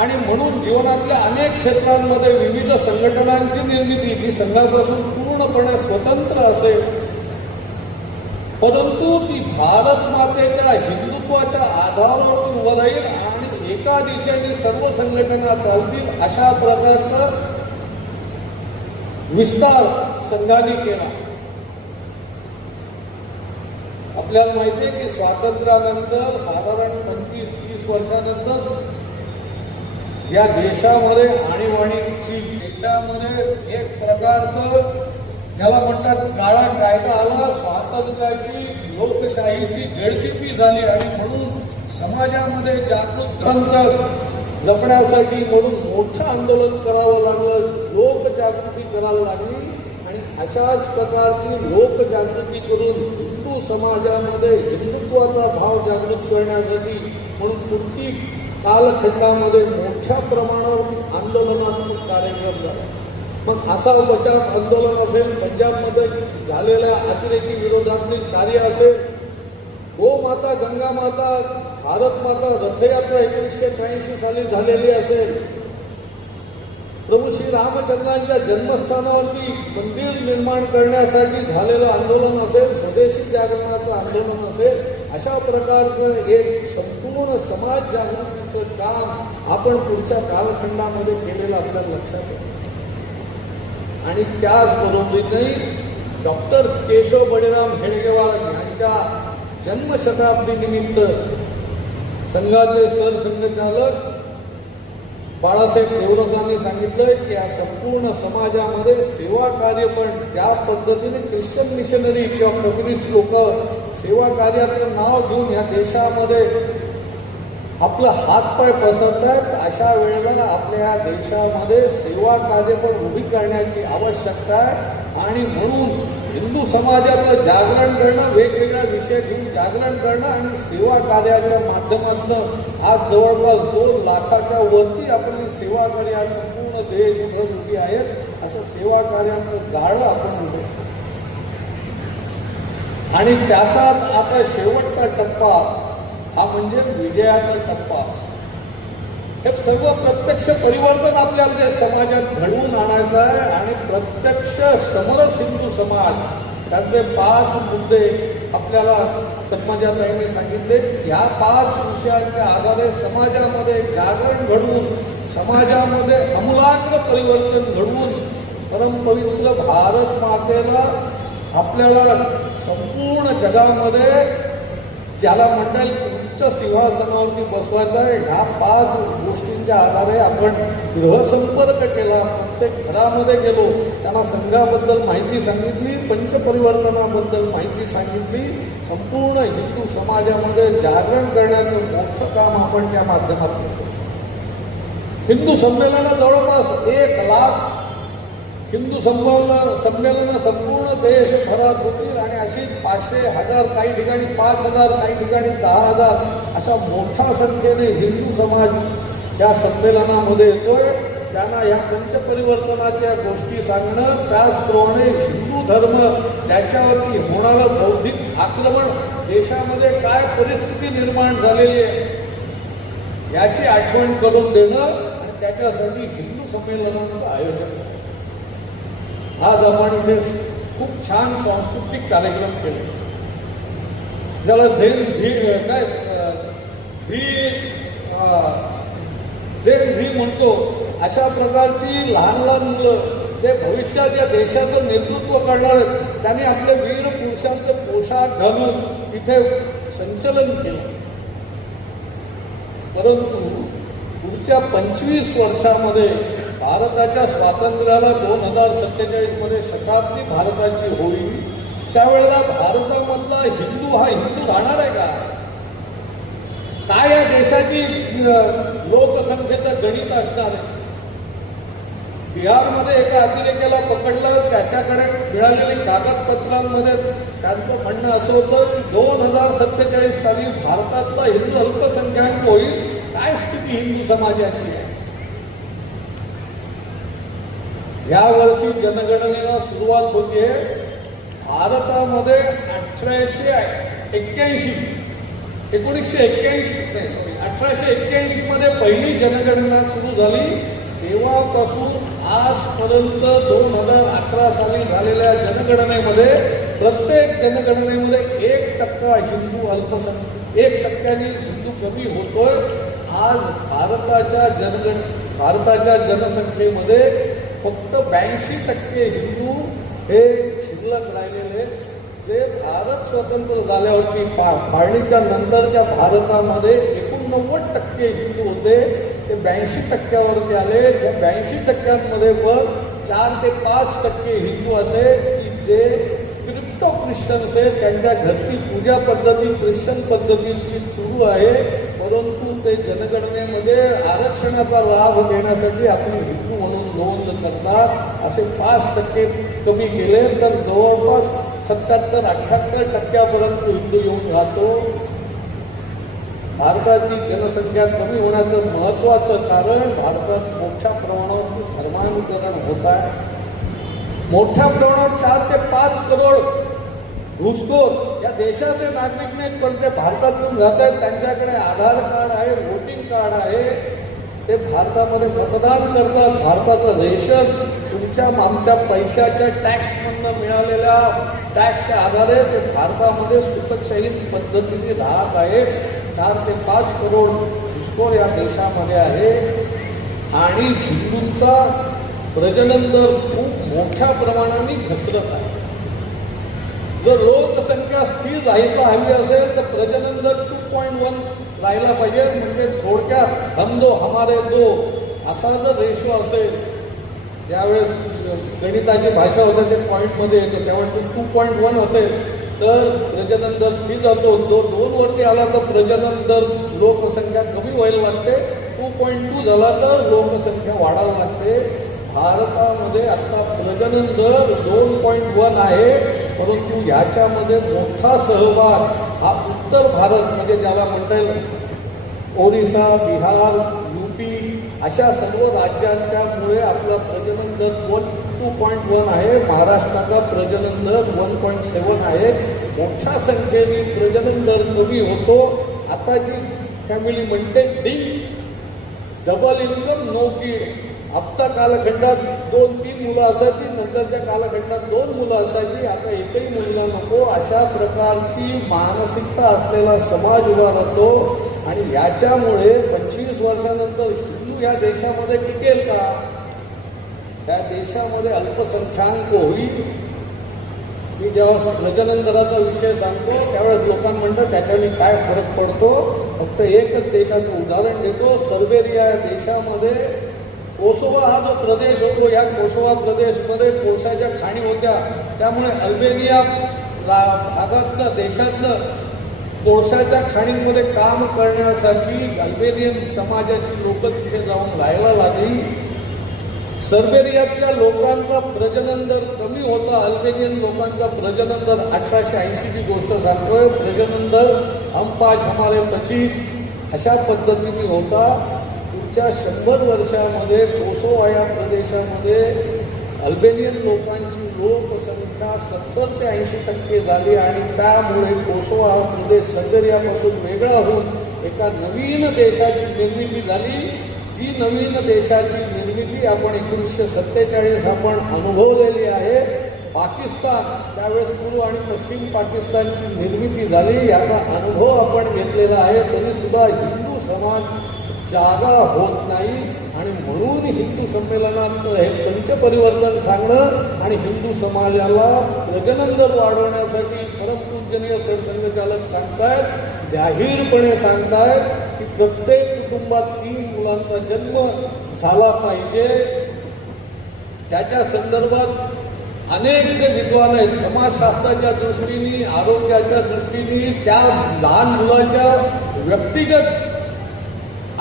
आणि म्हणून जीवनातल्या अनेक क्षेत्रांमध्ये विविध संघटनांची निर्मिती जी संघापासून पूर्णपणे स्वतंत्र असेल, परंतु ती भारत मातेच्या हिंदुत्वाच्या आधारावर उभं राहील आणि एका दिशेने सर्व संघटना चालतील अशा प्रकारचा विस्तार संघाने केला. आपल्याला माहिती आहे की स्वातंत्र्यानंतर साधारण 25-30 वर्षानंतर या देशामध्ये आणीबाणीची देशामध्ये एक प्रकारचं ज्याला म्हणतात काळा कायदा आला, स्वातंत्र्याची लोकशाहीची गडचिप्पी झाली आणि म्हणून समाजामध्ये जागृत तंत्र जपण्यासाठी म्हणून मोठं आंदोलन करावं लागलं, लोकजागृती करायला लागली आणि अशाच प्रकारची लोकजागृती करून हिंदू समाजामध्ये हिंदुत्वाचा भाव जागृत करण्यासाठी म्हणून पुढची कालखंडामध्ये मोठ्या प्रमाणावरती आंदोलनात्मक कार्यक्रम झाला. मग असा बचाव आंदोलन असेल, पंजाबमध्ये झालेल्या अतिरेकी विरोधातील कार्य असेल, गोमाता गंगा माता भारत माता रथयात्रा 1983 साली झालेली असेल, प्रभू श्री रामचंद्रांच्या जन्मस्थानावरती मंदिर निर्माण करण्यासाठी झालेलं आंदोलन असेल, स्वदेशी जागरणाचं आंदोलन असेल, अशा प्रकारचं एक संपूर्ण समाज जागृतीचं काम आपण पुढच्या कालखंडामध्ये केलेलं आपल्याला लक्षात येतं. आणि त्याचबरोबरीने डॉक्टर केशव बळीराम हेडगेवार यांच्या जन्मशताब्दीनिमित्त संघाचे सरसंघचालक बाळासाहेब देवरसांनी सांगितलंय की या संपूर्ण समाजामध्ये सेवा कार्य पण ज्या पद्धतीने ख्रिश्चन मिशनरी किंवा कम्युनिस्ट लोक सेवा कार्याचं नाव घेऊन या देशामध्ये आपलं हातपाय पसरतायत, अशा वेळेला आपल्या देशामध्ये सेवा कार्य पण उभी करण्याची आवश्यकता आहे. आणि म्हणून हिंदू समाजाचं जागरण करणं, वेगवेगळ्या विषय घेऊन जागरण करणं आणि सेवा कार्याच्या माध्यमातून आज जवळपास 2 लाखाच्या वरती आपली सेवा कार्य आज संपूर्ण देशभर उभी आहेत. असं सेवा कार्याचं जाळं आपण उभे आणि त्याचा आता शेवटचा टप्पा हा म्हणजे विजयाचा टप्पा. हे सर्व प्रत्यक्ष परिवर्तन आपल्याला जे समाजात घडवून आणायचं आहे आणि प्रत्यक्ष समरस हिंदू समाज त्याचे 5 मुद्दे आपल्याला पद्मजाताईंनी सांगितले. या 5 विषयांच्या आधारे समाजामध्ये जागरण घडवून, समाजामध्ये आमूलाग्र परिवर्तन घडवून परमपवित्र भारत मातेला आपल्याला संपूर्ण जगामध्ये ज्याला म्हणता येईल उच्च सिंहासनावरती बसवायचा आहे. ह्या 5 गोष्टींच्या आधारे आपण गृहसंपर्क केला, प्रत्येक घरामध्ये गेलो, त्यांना संघाबद्दल माहिती सांगितली, पंचपरिवर्तनाबद्दल माहिती सांगितली. संपूर्ण हिंदू समाजामध्ये जागरण करण्याचं मोठं काम आपण त्या माध्यमातून केलं. हिंदू संमेलनं जवळपास 1 लाख हिंदू संमेलनं संपूर्ण देशभरात होतील आणि अशी 500, 1000, काही ठिकाणी 5000, काही ठिकाणी 10,000 अशा मोठ्या संख्येने हिंदू समाज या संमेलनामध्ये येतोय. त्यांना या पंचपरिवर्तनाच्या गोष्टी सांगणं, त्याचप्रमाणे हिंदू धर्म त्याच्यावरती होणारं बौद्धिक आक्रमण, देशामध्ये काय परिस्थिती निर्माण झालेली आहे याची आठवण करून देणं आणि त्याच्यासाठी हिंदू संमेलनाचं आयोजन. आज आपण इथे खूप छान सांस्कृतिक कार्यक्रम केले, ज्याला झेन झी म्हणतो. अशा प्रकारची लहान लहान मुलं जे भविष्यात या देशाचं नेतृत्व करणार, त्यांनी आपले वीर पुरुषांचे पोशाख घालून इथे संचलन केलं. परंतु पुढच्या 25 वर्षामध्ये भारताच्या स्वातंत्र्याला 2047 मध्ये शताब्दी भारताची होईल. त्यावेळेला भारतामधला हिंदू हा हिंदू राहणार आहे का? काय या देशाची लोकसंख्येचं गणित असणार आहे? बिहारमध्ये एका अतिरेक्याला पकडलं, त्याच्याकडे मिळालेली कागदपत्रांमध्ये त्यांचं म्हणणं असं होतं की 2047 साली भारतातला हिंदू अल्पसंख्याक होईल. काय स्थिती हिंदू समाजाची आहे? या वर्षी जनगणनेला सुरुवात होते. भारतामध्ये 1881 मध्ये पहिली जनगणना सुरू झाली. तेव्हापासून आजपर्यंत 2011 साली झालेल्या जनगणनेमध्ये प्रत्येक जनगणनेमध्ये 1% हिंदू 1% हिंदू कमी होतोय. आज भारताच्या जनसंख्येमध्ये फक्त 82% हिंदू हे शिल्लक राहिलेले. जे भारत स्वतंत्र झाल्यावरती फाळणीच्या नंतरच्या भारतामध्ये 89% हिंदू होते, ते 82% आले. त्या 82% पण 4 ते 5% हिंदू असे की जे क्रिप्टो ख्रिश्चन्स आहेत, त्यांच्या घरची पूजा पद्धती ख्रिश्चन पद्धतीची सुरू आहे. परंतु ते जनगणनेमध्ये आरक्षणाचा लाभ घेण्यासाठी आपली हिंदू म्हणून नोंद करतात. असे 5% कमी केले तर जवळपास 77-78% हिंदू येऊन राहतो. भारताची जनसंख्या कमी होण्याचं महत्त्वाचं कारण भारतात मोठ्या प्रमाणावर धर्मांतरण होत आहे. मोठ्या प्रमाणावर 4 ते 5 करोड घुसखोर या देशाचे नागरिक नाहीत, पण ते भारतात येऊन राहत आहेत. त्यांच्याकडे आधार कार्ड आहे, वोटिंग कार्ड आहे, ते भारतामध्ये मतदान करतात. भारताचं रेशन तुमच्या आमच्या पैशाच्या टॅक्समधनं मिळालेल्या टॅक्सच्या आधारे ते भारतामध्ये सुतकशाही पद्धतीने राहत आहे. 4 ते 5 करोड घुसखोर या देशामध्ये आहे आणि हिंदूंचा प्रजनन दर खूप मोठ्या प्रमाणाने घसरत आहे. जर लोकसंख्या स्थिर राहायला हवी असेल तर प्रजनन दर 2.1 राहिला पाहिजे. म्हणजे थोडक्यात हम दो हमारे दो असा जर रेशो असेल, ज्यावेळेस गणिताची भाषा होते ते पॉईंटमध्ये येतं, त्यामुळे 2.1 असेल तर प्रजनन दर स्थिर राहतो. 2 वरती आला तर प्रजनन दर लोकसंख्या कमी व्हायला लागते. 2.2 झाला तर लोकसंख्या वाढायला लागते. भारतामध्ये आता प्रजनन दर 2.1 आहे, परंतु ह्याच्यामध्ये मोठा सहभाग हा उत्तर भारत म्हणजे ज्याला म्हणता येईल ओरिसा, बिहार, UP अशा सर्व राज्यांच्यामुळे आपला प्रजनन दर 2.1 आहे. महाराष्ट्राचा प्रजनन दर 1.7 आहे. मोठ्या संख्येने प्रजनन दर कमी होतो. आताची फॅमिली म्हणते डबल इन्कम नो किड. आजच्या कालखंडात 2-3 मुलं असायची, नंतरच्या कालखंडात 2 मुलं असायची, आता एकही मुलगा नको अशा प्रकारची मानसिकता असलेला समाज उभा राहतो. आणि याच्यामुळे 25 वर्षानंतर हिंदू या देशामध्ये टिकेल का? त्या देशामध्ये अल्पसंख्याक होईल. मी जेव्हा प्रजनन दराचा विषय सांगतो त्यावेळेस लोकांना म्हणतात त्याच्याने काय फरक पडतो. फक्त एकच देशाचं उदाहरण देतो. सर्बेरिया या देशामध्ये कोसोवा हा जो प्रदेश होतो, या कोसोवा प्रदेशमध्ये कोळशाच्या खाणी होत्या. त्यामुळे अल्बेनिया भागातलं देशातलं कोळशाच्या खाणींमध्ये काम करण्यासाठी अल्बेनियन समाजाची लोक तिथे जाऊन राहायला लागली. सर्बेरियातल्या लोकांचा प्रजनन दर कमी होता. अल्बेनियन लोकांचा प्रजनन दर 1880 ची गोष्ट सांगतोय. प्रजनन दर हम 5 हमारे 25 अशा पद्धतीने होता. पुढच्या 100 वर्षामध्ये कोसोवा या प्रदेशामध्ये अल्बेनियन लोकांची लोकसंख्या 70 ते 80% झाली आणि त्यामुळे कोसोवा हा प्रदेश सर्बेरियापासून वेगळा होऊन एका नवीन देशाची निर्मिती झाली. जी नवीन देशाची निर्मिती आपण 1947 आपण अनुभवलेली आहे. पाकिस्तान त्यावेळेस पूर्व आणि पश्चिम पाकिस्तानची निर्मिती झाली, याचा अनुभव आपण घेतलेला आहे. तरीसुद्धा हिंदू समाज जागा होत नाही आणि म्हणून हिंदू संमेलनात हे पंचपरिवर्तन सांगणं आणि हिंदू समाजाला प्रजनन दर वाढवण्यासाठी परमपूजनीय सरसंघचालक सांगतायत, जाहीरपणे सांगतायत की प्रत्येक कुटुंबात 3 मुलांचा जन्म झाला पाहिजे. त्याच्या संदर्भात अनेक जे विद्वान आहेत समाजशास्त्राच्या दृष्टीने, आरोग्याच्या दृष्टीने, त्या लहान मुलाच्या व्यक्तिगत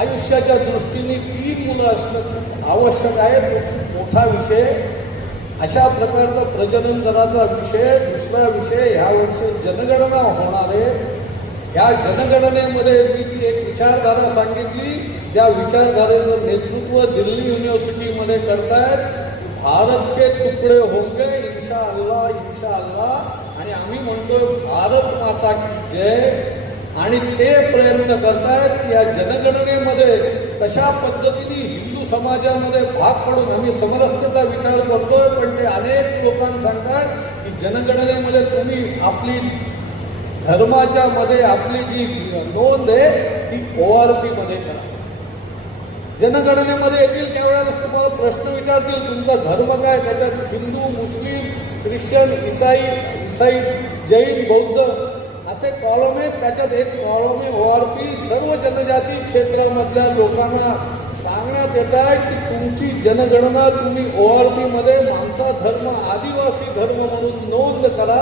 आयुष्याच्या दृष्टीने 3 मुलं असणं खूप आवश्यक आहे. मोठा विषय. अशा प्रकारचा प्रजनन दराचा विषय. दुसरा विषय, ह्या वर्षी जनगणना होणार आहे. या जनगणनेमध्ये मी जी एक विचारधारा सांगितली, त्या विचारधारेचं नेतृत्व दिल्ली युनिव्हर्सिटीमध्ये करतायत. भारत के तुकडे होंगे इंशाअल्लाह इंशाअल्लाह. आणि आम्ही म्हणतोय भारत माता की जय. आणि ते प्रयत्न करतायत या जनगणनेमध्ये कशा पद्धतीने हिंदू समाजामध्ये भाग पडून आम्ही समरसतेचा विचार करतोय, पण ते अनेक लोकांना सांगतात की जनगणनेमध्ये तुम्ही आपली धर्माच्या मध्ये आपली जी नोंद आहे ती ORP मध्ये करा. जनगणनेमध्ये येतील त्यावेळेला तुम्हाला प्रश्न विचारतील तुमचा धर्म काय, त्याच्यात हिंदू, मुस्लिम, ख्रिश्चन, ईसाई इसाई, जैन, बौद्ध असे कॉलम आहेत. त्याच्यात एक कॉलम आहे ORP. सर्व जनजाती क्षेत्रामधल्या लोकांना सांगण्यात येत आहे की तुमची जनगणना तुम्ही ORP मध्ये मांसा धर्म, आदिवासी धर्म म्हणून नोंद करा.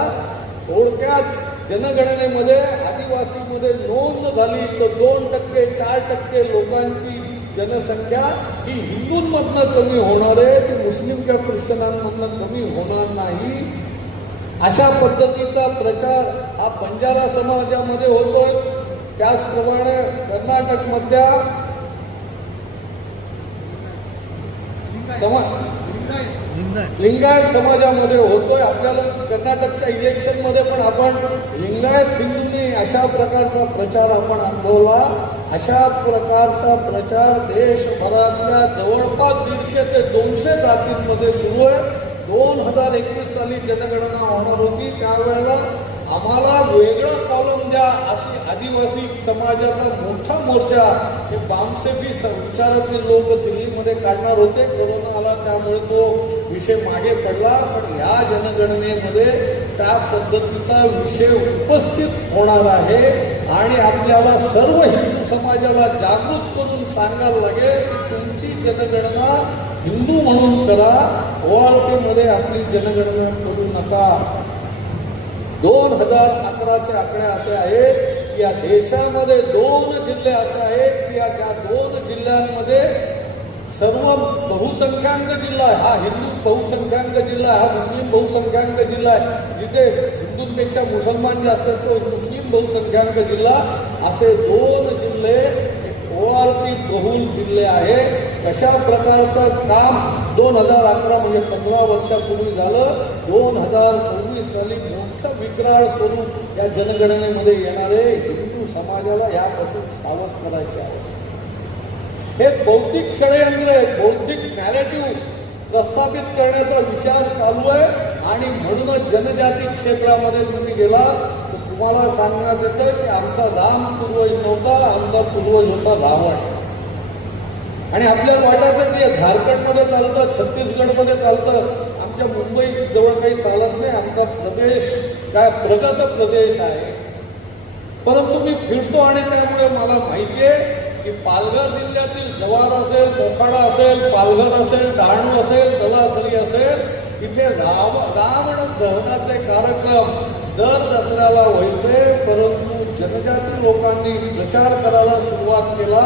थोडक्यात जनगणनेमध्ये आदिवासीमध्ये नोंद झाली तर 2%, 4% लोकांची जनसंख्या ही हिंदूंमधनं कमी होणार आहे, ती मुस्लिम किंवा ख्रिश्चनांमधनं कमी होणार नाही. अशा पद्धतीचा प्रचार हा बंजारा समाजामध्ये होतोय. त्याचप्रमाणे कर्नाटकमधल्या लिंगायत समाजामध्ये होतोय. आपल्याला कर्नाटकच्या इलेक्शनमध्ये पण आपण लिंगायत हिंदूंनी अशा प्रकारचा प्रचार आपण अनुभवला. अशा प्रकारचा प्रचार देशभरातल्या जवळपास 150 ते 200 जातींमध्ये सुरू आहे. 2021 साली जनगणना होणार होती. त्यावेळेला आम्हाला वेगळा कॉलम द्या अशी आदिवासी समाजाचा मोठा मोर्चा हे बामसेफी विचाराचे लोक दिल्लीमध्ये काढणार होते. कोरोना आला त्यामुळे तो विषय मागे पडला. पण या जनगणनेमध्ये त्या पद्धतीचा विषय उपस्थित होणार आहे आणि आपल्याला सर्व हिंदू समाजाला जागृत करून सांगायला लागेल की तुमची जनगणना हिंदू म्हणून करा, ORP मध्ये आपली जनगणना करू नका. 2011चे आकडे असे आहेत की या देशामध्ये 2 जिल्हे असे आहेत की त्या 2 जिल्ह्यांमध्ये सर्व बहुसंख्याक जिल्हा हा हिंदू बहुसंख्याक जिल्हा, हा मुस्लिम बहुसंख्याक जिल्हा आहे. जिथे हिंदूंपेक्षा मुसलमान जास्त तो मुस्लिम बहुसंख्याक जिल्हा, असे 2 जिल्हे ORP बहुल जिल्हे आहे. कशा प्रकारचं काम 2011 म्हणजे 15 वर्षापूर्वी झालं. 2026 साली मोठं विक्राळ स्वरूप या जनगणनेमध्ये येणारे हिंदू समाजाला यापासून सावध करायचे आहे. हे बौद्धिक षडयंत्र आहे, बौद्धिक नॅरेटिव्ह प्रस्थापित करण्याचा विचार चालू आहे आणि म्हणूनच जनजाती क्षेत्रामध्ये तुम्ही गेलात तर तुम्हाला सांगण्यात येतं की आमचा राम पूर्वज नव्हता, आमचा पूर्वज होता रावण. आणि आपल्याला वाटायचं की झारखंडमध्ये चालतं, छत्तीसगडमध्ये चालतं, आमच्या मुंबई जवळ काही चालत नाही, आमचा प्रदेश काय प्रगत प्रदेश आहे. परंतु मी फिरतो आणि त्यामुळे मला माहिती आहे की पालघर जिल्ह्यातील जव्हार असेल, मोखाडा असेल, पालघर असेल, डहाणू असेल, तलासरी असेल, इथे रावण दहनाचे कार्यक्रम दर दसऱ्याला व्हायचे. परंतु जनजाती लोकांनी प्रचार करायला सुरुवात केला.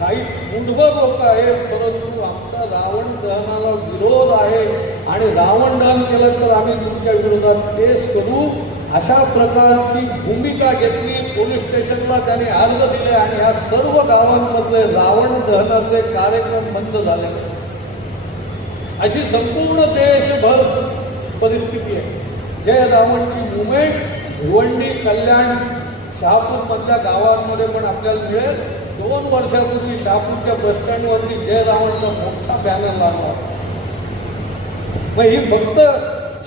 काही मुठभर लोक आहेत परंतु आमचा रावण दहनाला विरोध आहे आणि रावण दहन केलं तर आम्ही तुमच्या विरोधात केस करू, अशा प्रकारची भूमिका घेतली. पोलीस स्टेशनला त्याने अर्ज दिले आणि या सर्व गावांमधले रावण दहनाचे कार्यक्रम बंद झाले. अशी संपूर्ण देशभर परिस्थिती आहे. जय रावणची मुवमेंट भिवंडी, कल्याण, शहापूरमधल्या गावांमध्ये पण आपल्याला मिळेल. 2 वर्षापूर्वी शहापूरच्या बसस्टँडवरती जय रावणचा मोठा बॅनर लागला. मग ही फक्त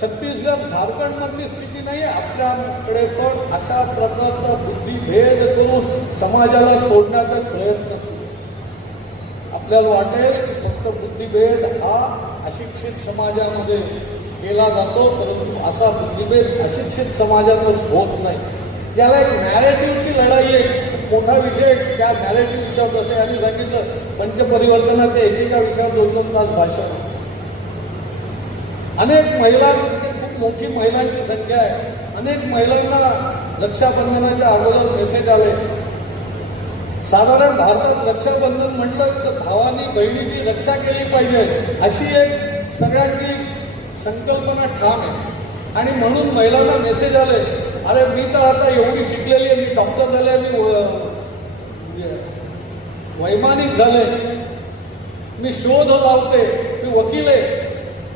छत्तीसगड, झारखंडमधली स्थिती नाही, आपल्याकडे पण अशा प्रकारचा बुद्धिभेद करून समाजाला तोडण्याचा प्रयत्न सुरू आहे. आपल्याला वाटेल की फक्त बुद्धिभेद हा अशिक्षित समाजामध्ये केला जातो, परंतु असा बुद्धिभेद अशिक्षित समाजातच होत नाही. त्याला एक नॅरेटिव्हची लढाई आहे, खूप मोठा विषय. त्या नॅरेटिव्ह विषयावर जसे आम्ही सांगितलं पंचपरिवर्तनाच्या एकेका विषयावर 2-2 तास भाषण. अनेक महिला, तिथे खूप मोठी महिलांची संख्या आहे. अनेक महिलांना रक्षाबंधनाच्या अगोदर मेसेज आले. साधारण भारतात रक्षाबंधन म्हटलं तर भावानी बहिणीची रक्षा केली पाहिजे अशी एक सगळ्यांची संकल्पना ठाम आहे. आणि म्हणून महिलांना मेसेज आले, अरे मी तर आता एवढी शिकलेली आहे, मी डॉक्टर झाले, मी वैमानिक झाले, मी शोध लावते, मी वकील आहे,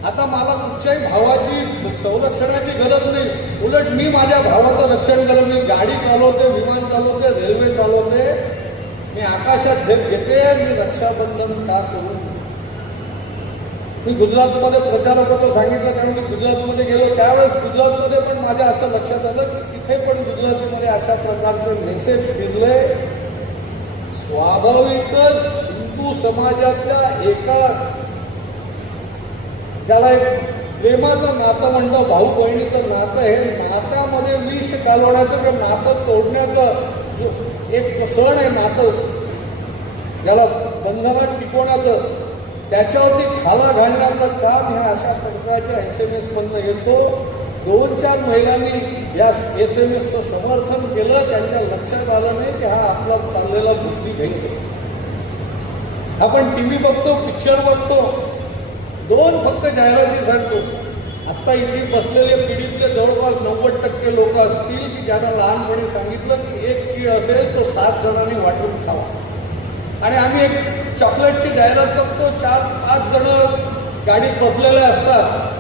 आता मला कुठच्याही भावाची संरक्षणाची गरज नाही, उलट मी माझ्या भावाचं रक्षण करेन. मी गाडी चालवते, विमान चालवते, रेल्वे चालवते, मी आकाशात झेप घेते, मी रक्षाबंधन का करू. मी गुजरातमध्ये प्रचारक होतो, सांगितलं कारण मी गुजरातमध्ये गेलो. त्यावेळेस गुजरातमध्ये पण माझ्या असं लक्षात आलं की तिथे पण गुजरातीमध्ये अशा प्रकारचे मेसेज फिरले. स्वाभाविकच हिंदू समाजातल्या एका ज्याला एक प्रेमाचं नातं म्हणतं, भाऊ बहिणीचं नातं, हे नात्यामध्ये विष घालवण्याचं किंवा नातं तोडण्याचं जो एक सण आहे नातं, ज्याला बंधनात टिकवण्याचं, त्याच्यावरती खाला घालण्याचं काम ह्या अशा प्रकारच्या SMS मधनं येतो. 2-4 महिलांनी या SMS समर्थन केलं. त्यांच्या लक्षात आलं नाही की हा आपला चाललेला बुद्धिभेद आहे. आपण TV बघतो, पिक्चर बघतो, 2 फक्त जाहिराती सांगतो. आत्ता इथे बसलेले पिढीतले जवळपास 90% लोक असतील की ज्यांना लहानपणी सांगितलं की 1 तीळ असेल तो 7 जणांनी वाटून खावा. आणि आम्ही एक चॉकलेटची जाहिरात बघतो, 4-5 जण गाडीत बसलेले असतात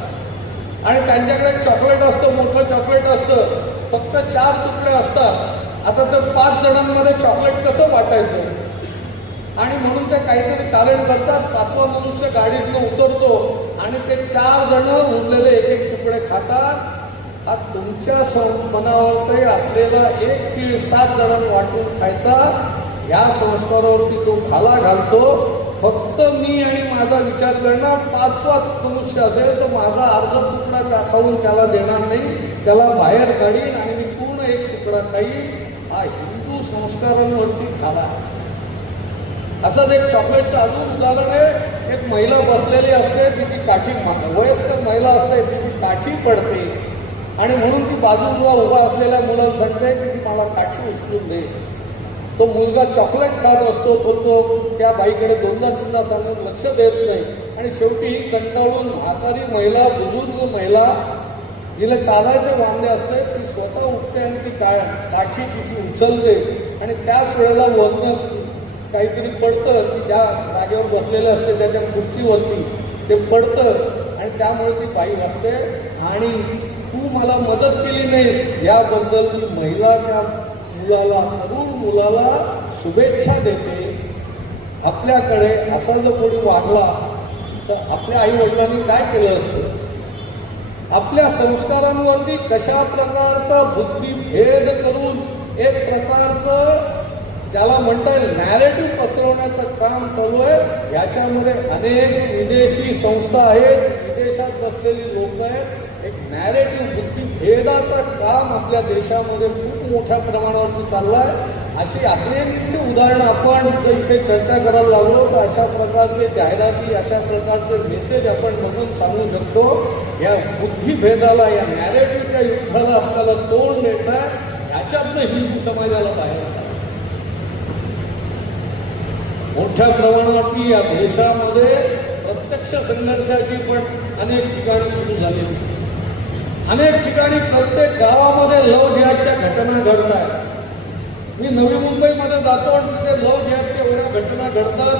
आणि त्यांच्याकडे चॉकलेट असतं, मोठं चॉकलेट असतं, फक्त 4 तुकडे असतात. आता तर 5 जणांमध्ये चॉकलेट कसं वाटायचं? आणि म्हणून ते काहीतरी तारण करतात. 5वा मनुष्य गाडीतनं उतरतो आणि ते 4 जण उरलेले 1-1 तुकडे खातात. हा तुमच्या मनावरती असलेला 1 तीळ 7 जणांना वाटून खायचा, या संस्कारावरती तो खाला घालतो. फक्त मी आणि माझा विचार करणार, 5वा मनुष्य असेल तर माझा अर्धा तुकडा खाऊन त्याला देणार नाही, त्याला बाहेर काढीन आणि मी पूर्ण 1 तुकडा खाईन. हा हिंदू संस्कारांवरती खाला. असंच एक चॉकलेटचं अजून उदाहरण आहे. एक महिला बसलेली असते, तिची काठी, वयस्कर महिला असते, तिची काठी पडते आणि म्हणून ती बाजूला उभा असलेल्या मुलाला सांगते की ती मला काठी उचलून दे. तो मुलगा चॉकलेट खात असतो, तो त्या बाईकडे 2दा-3दा सांगून लक्ष देत नाही आणि शेवटी ही कंटाळून म्हातारी महिला, बुजुर्ग महिला, जिला चालायचे वांदे असते, ती स्वतः उठते आणि ती काठी तिची उचलते आणि त्याच वेळेला वरनं काहीतरी पडतं की ज्या जागेवर बसलेलं असते त्याच्या खुर्चीवरती ते पडतं आणि त्यामुळे ती बाई वाचते. आणि तू मला मदत केली नाहीस याबद्दल ती महिला त्या मुलाला, तरुण मुलाला शुभेच्छा देते. आपल्याकडे असा जर कोणी वागला तर आपल्या आई वडिलांनी काय केलं असतं? आपल्या संस्कारांवरती कशा प्रकारचा बुद्धिभेद करून एक प्रकारचं ज्याला म्हणता येईल नॅरेटिव्ह पसरवण्याचं काम चालू आहे. याच्यामध्ये अनेक विदेशी संस्था आहेत, विदेशात बसलेली लोक आहेत. एक नॅरेटिव्ह बुद्धिभेदाचं काम आपल्या देशामध्ये खूप मोठ्या प्रमाणावरती चाललं आहे. अशी असंख्य उदाहरणं आपण जर इथे चर्चा करायला लागलो तर अशा प्रकारचे जाहिराती, अशा प्रकारचे मेसेज आपण बघून सांगू शकतो. या बुद्धिभेदाला, या नॅरेटिव्हच्या युद्धाला आपल्याला तोंड द्यायचं आहे. ह्याच्यातनं हिंदू समाजाला बाहेर काढायचं. मोठ्या प्रमाणावरती या देशामध्ये प्रत्यक्ष संघर्षाची पण अनेक ठिकाणी सुरू झाली. अनेक ठिकाणी प्रत्येक गावामध्ये लव्ह जिहादच्या घटना घडत आहेत. मी नवी मुंबईमध्ये जातो आणि तिथे लव्ह जिहादच्या एवढ्या घटना घडतात.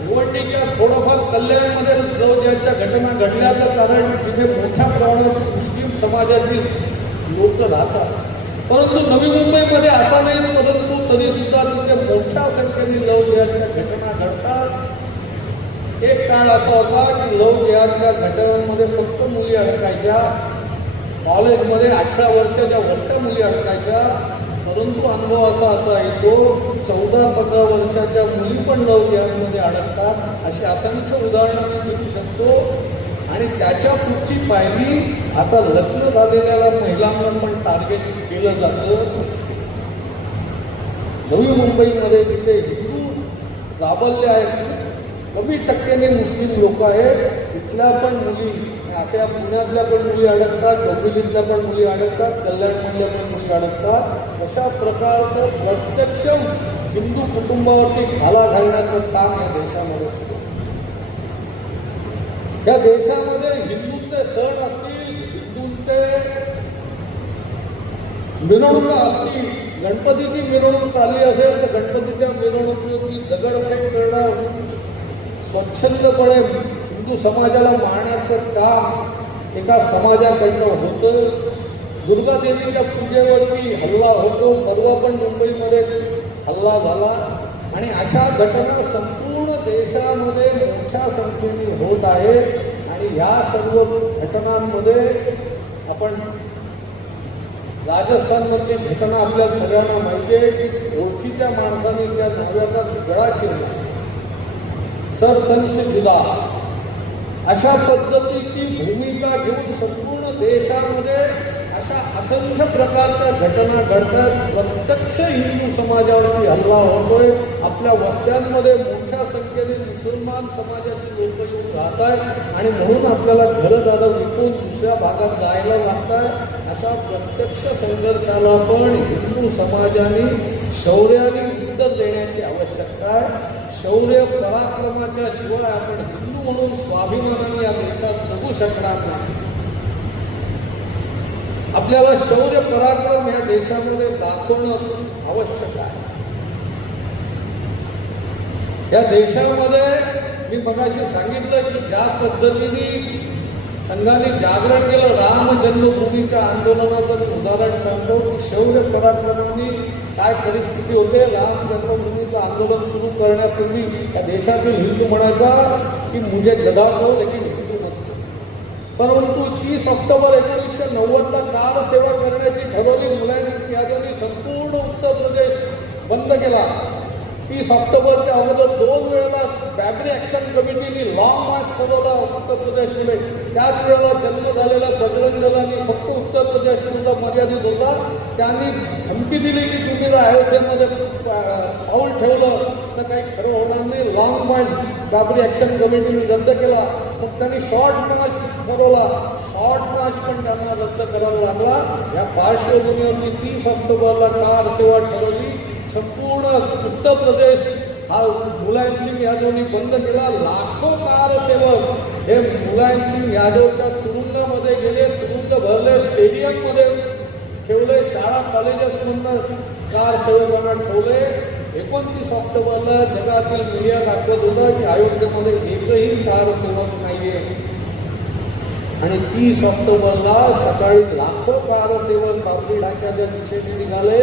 निवडणुकीला थोडंफार कल्याणमध्ये लव्ह जिहादच्या घटना घडल्याचं कारण तिथे मोठ्या प्रमाणावर मुस्लिम समाजाची लोक राहतात. परंतु नवी मुंबईमध्ये असा नाही, परंतु तरीसुद्धा तिथे मोठ्या संख्येने लव्ह जिहादच्या घटना घडतात. एक काळ असा होता की लव्ह जिहादच्या घटनांमध्ये फक्त मुली अडकायच्या. कॉलेजमध्ये 18 वर्षाच्या वरच्या मुली अडकायच्या. परंतु अनुभव असा आता येतो 14-15 वर्षाच्या मुली पण लव्ह जिहादमध्ये अडकतात. अशी असंख्य उदाहरणं मी देऊ शकतो. आणि त्याच्या पुढची पायरी आता लग्न झालेल्या महिलांना पण टार्गेट केलं जातं. नवी मुंबईमध्ये जिथे हिंदू प्राबल्य आहे, कमी टक्क्याने मुस्लिम लोक आहेत, तिथल्या पण मुली, अशा पुण्यातल्या पण मुली अडकतात, डोंबिवलीतल्या पण मुली अडकतात, कल्याणमधल्या पण मुली अडकतात. अशा प्रकारचं प्रत्यक्ष हिंदू कुटुंबावरती घाला घालण्याचं काम या देशामध्ये सुरू आहे. या देशामध्ये हिंदूंचे सण असतील, हिंदूंचे मिरवणुका असतील, गणपतीची मिरवणूक चालली असेल तर गणपतीच्या मिरवणुकीवरती दगडफेक करणं स्वच्छंदपणे हिंदू समाजाला मारण्याचं काम एका समाजाकडनं होतं. दुर्गादेवीच्या पूजेवरती हल्ला होतो. परवा पण मुंबईमध्ये हल्ला झाला. आणि अशा घटना संपूर्ण देशामध्ये मोठ्या संख्येने होत आहेत. आणि या सर्व घटनांमध्ये आपण राजस्थानमधली घटना आपल्या सगळ्यांना माहिती आहे की ओळखीच्या माणसाने त्या नावाचा गळा चिरला, सरतन से जुदा. अशा पद्धतीची भूमिका घेऊन संपूर्ण देशामध्ये अशा असंख्य प्रकारच्या घटना घडतात. प्रत्यक्ष हिंदू समाजावरती हल्ला होतोय. आपल्या वस्त्यांमध्ये मोठ्या संख्येने मुसलमान समाजातील लोक येऊन राहत आहेत आणि म्हणून आपल्याला घरं दादा विकून दुसऱ्या भागात जायला लागत आहे. अशा प्रत्यक्ष संघर्षाला पण हिंदू समाजाने शौर्याने उत्तर देण्याची आवश्यकता आहे. शौर्य पराक्रमाच्या शिवाय आपण हिंदू म्हणून स्वाभिमानाने या देशात जगू शकणार नाही. आपल्याला शौर्य पराक्रम या देशामध्ये दाखवणं आवश्यक आहे. या देशामध्ये मी मगाशी सांगितलं की ज्या पद्धतीने संघाने जागरण केलं, राम जन्मभूमीच्या आंदोलनाचं मी उदाहरण सांगतो की शौर्य पराक्रमाने काय परिस्थिती होते. राम जन्मभूमीचं आंदोलन सुरू करण्यापूर्वी या देशातील हिंदू म्हणायचा की मुझे गधा दो लेकिन हिंदू मत दो. परंतु 30 ऑक्टोबर 1990ला कार सेवा करण्याची ठरवली. मुलायम सिंग यादवनी संपूर्ण उत्तर प्रदेश बंद केला. 30 ऑक्टोबरच्या अगोदर 2 वेळेला बॅबरी ॲक्शन कमिटीने लॉंग मार्च ठरवला उत्तर प्रदेशमध्ये. त्याच वेळेला जन्म झालेल्या बजरंग दलांनी फक्त उत्तर प्रदेशपुरता मर्यादित होता. त्यांनी धमकी दिली की तुम्ही जर अयोध्येमध्ये पाऊल ठेवलं तर काही खरं होणार नाही. लॉंग मार्च बॅबरी ॲक्शन कमिटीने रद्द केला. मग त्यांनी शॉर्ट मार्च ठरवला. शॉर्ट मार्च पण त्यांना रद्द करावा लागला. या पार्श्वभूमीवरती 30 ऑक्टोबरला कार सेवा ठरवली. संपूर्ण उत्तर प्रदेश हा मुलायम सिंग यादवनी बंद केला. लाखो कारसेवक हे मुलायम सिंग यादवच्या तुरुंगामध्ये गेले, तुरुंग भरले, स्टेडियममध्ये ठेवले, शाळा कॉलेजेसमधनं कारसेवकांना ठेवले. 29 ऑक्टोबरला जगातील मीडिया दाखवत होता की अयोध्येमध्ये एकही कारसेवक नाहीये. आणि 30 ऑक्टोबरला सकाळी लाखो कारसेवक बाबरी ढाच्याच्या दिशेने निघाले.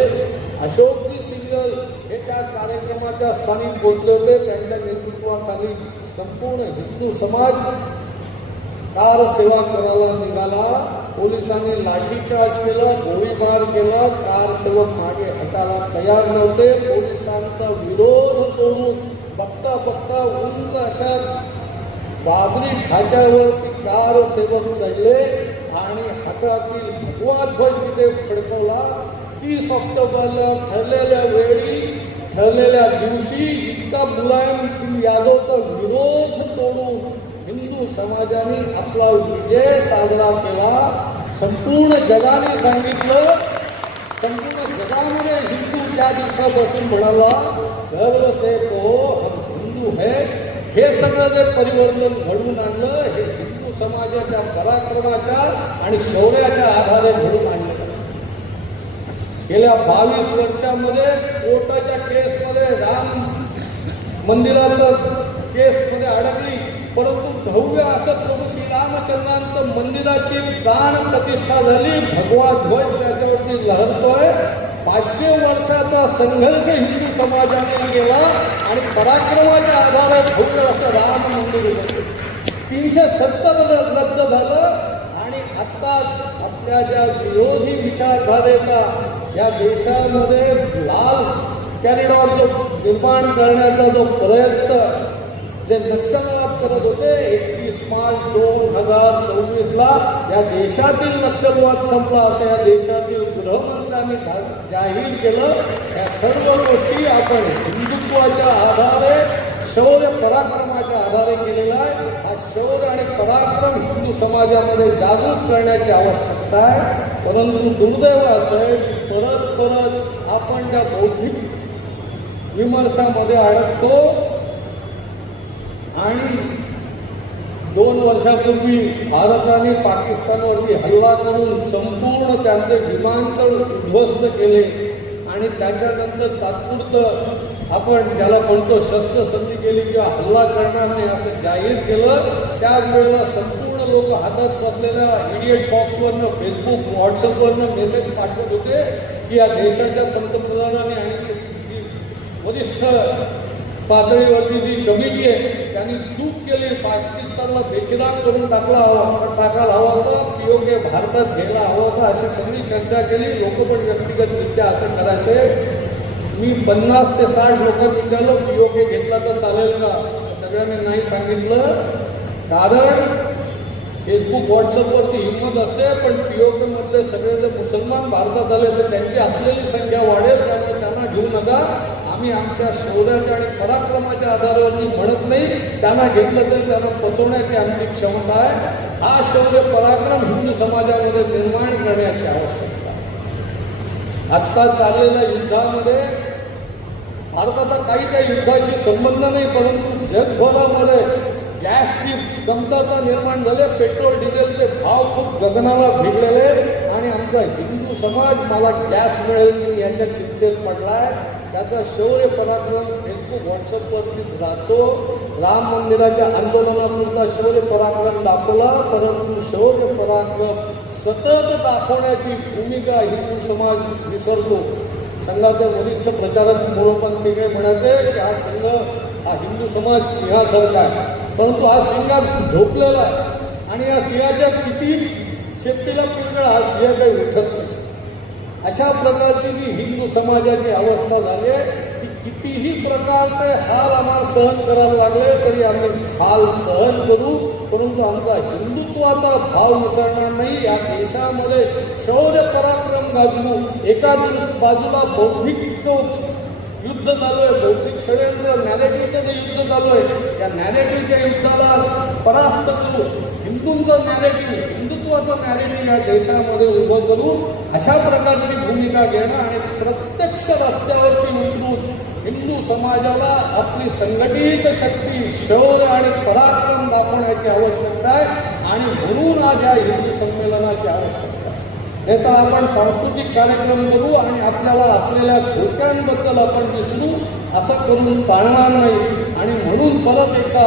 अशोकजी सिंगल हे त्या कार्यक्रमाच्या स्थानी पोहोचले होते. त्यांच्या नेतृत्वाखाली संपूर्ण हिंदू समाज कार सेवा करायला निघाला. पोलिसांनी लाठीचार्ज केला, गोळीबार केला. कार सेवक मागे हटायला तयार नव्हते. पोलिसांचा विरोध करून बघता बघता उंच अशा बाबरी ढाच्यावरती कार सेवक चढले आणि हातातील भगवा ध्वज तिथे फडकवला. 30 ऑक्टोबरला ठरलेल्या वेळी ठरलेल्या दिवशी इतका मुलायम सिंग यादवचा विरोध तोडून हिंदू समाजाने आपला विजय साजरा केला. संपूर्ण जगाने सांगितलं, संपूर्ण जगामध्ये हिंदू त्या दिवसापासून म्हणाला गर्व से तो हम हिंदू है. हे सगळं जे परिवर्तन घडवून आणलं हे हिंदू समाजाच्या पराक्रमाच्या आणि शौर्याच्या आधारे घडून आणलं. गेल्या 22 वर्षामध्ये कोर्टाच्या केसमध्ये राम मंदिराचं केसमध्ये अडकली. परंतु भव्य असं प्रभू श्रीरामचंद्रांचं मंदिराची प्राण प्रतिष्ठा झाली. भगवा ध्वज त्याच्यावरती लहरतोय. 500 वर्षाचा संघर्ष हिंदू समाजाने केला आणि पराक्रमाच्या आधारे भव्य असं राम मंदिर उभं. 370 रद्द झालं आणि आता आपल्या ज्या विरोधी विचारधारेचा या देशामध्ये लाल कॅरिडॉर जो निर्माण करण्याचा जो प्रयत्न जे नक्षलवाद करत होते 21 मार्च 2026ला या देशातील नक्षलवाद संपला असं या देशातील गृहमंत्र्यांनी जाहीर केलं. या सर्व गोष्टी आपण हिंदुत्वाच्या आधारे शौर्य पराक्रमाच्या आधारे केलेला आहे. हा शौर्य आणि पराक्रम हिंदू समाजामध्ये जागृत करण्याची आवश्यकता आहे. परंतु दुर्दैव असं आहे परत परत आपण त्या बौद्धिक विमर्शामध्ये अडकतो आणि 2 वर्षापूर्वी भारताने पाकिस्तानवरती हल्ला करून संपूर्ण त्यांचे विमानतळ उद्ध्वस्त केले आणि त्याच्यानंतर तात्पुरतं आपण ज्याला म्हणतो शस्त्रसंधी केली किंवा हल्ला करणार नाही असं जाहीर केलं. त्याच वेळेला संपूर्ण लोक हातात बसलेल्या इडियट बॉक्सवरनं फेसबुक व्हॉट्सअपवरनं मेसेज पाठवत होते की या देशाच्या पंतप्रधानांनी आणि वरिष्ठ पातळीवरची जी कमिटी आहे त्यांनी चूक केली. पाकिस्तानला बेचिराग करून टाकायला हवा होता. POK भारतात घ्यायला हवा होता अशी सगळी चर्चा केली. लोक पण व्यक्तिगतरित्या असं करायचे. मी 50 ते 60 लोकांना विचारलं POK घेतला तर चालेल का. सगळ्यांनी नाही सांगितलं. कारण फेसबुक व्हॉट्सअपवरती हिंमत असते, पण POK मध्ये सगळे जे मुसलमान भारतात आले तर त्यांची असलेली संख्या वाढेल, त्यामुळे त्यांना घेऊ नका. आम्ही आमच्या शौर्याच्या आणि पराक्रमाच्या आधारावरती म्हणत नाही, त्यांना घेतलं तरी त्यांना पचवण्याची आमची क्षमता आहे. हा शौर्य पराक्रम हिंदू समाजामध्ये निर्माण करण्याची आवश्यकता आहे. आत्ता चाललेल्या युद्धामध्ये भारताचा काही युद्धाशी संबंध नाही, परंतु जगभरामध्ये गॅसची कमतरता निर्माण झाली, पेट्रोल डिझेलचे भाव खूप गगनाला भिडलेले आहेत आणि आमचा हिंदू समाज मला गॅस मिळेल की याच्या चिंतेत पडला आहे. त्याचा शौर्य पराक्रम फेसबुक व्हॉट्सअपवरतीच राहतो. राम मंदिराच्या आंदोलनापुरता शौर्य पराक्रम दाखवला, परंतु शौर्य पराक्रम सतत दाखवण्याची भूमिका हिंदू समाज विसरतो. संघाचे वरिष्ठ प्रचारक मोरोपंत पिंगळे म्हणायचे की हा संघ हा हिंदू समाज सिंहासारखा आहे, परंतु हा सिंह झोपलेला आहे आणि या सिंहाच्या किती शेपटीला पिंगळा हा सिंह काही उठत नाही. अशा प्रकारची जी हिंदू समाजाची अवस्था झाली आहे की कितीही प्रकारचे हाल आम्हाला सहन करायला लागले तरी आम्ही हाल सहन करू, परंतु आमचा हिंदुत्वाचा भाव विसरणार नाही. या देशामध्ये शौर्य पराक्रम गाजवू. एका बाजूला बौद्धिक युद्ध चालू आहे, बौद्धिक षडयंत्र नॅरेटिव्हचं जे युद्ध चालू आहे, या नॅरेटिव्हच्या युद्धाला परास्त करू. हिंदूंचं नॅरेटिव्ह, हिंदुत्वाचं नॅरेटिव्ह या देशामध्ये उभं करू. अशा प्रकारची भूमिका घेणं आणि प्रत्यक्ष रस्त्यावरती उतरून हिंदू समाजाला आपली संघटित शक्ती, शौर्य आणि पराक्रम दाखवण्याची आवश्यकता आहे आणि म्हणून आज या हिंदू संमेलनाची आवश्यकता आहे. नाही तर आपण सांस्कृतिक कार्यक्रम करू आणि आपल्याला असलेल्या धोक्यांबद्दल आपण विसरू, असं करून चालणार नाही. आणि म्हणून परत एकदा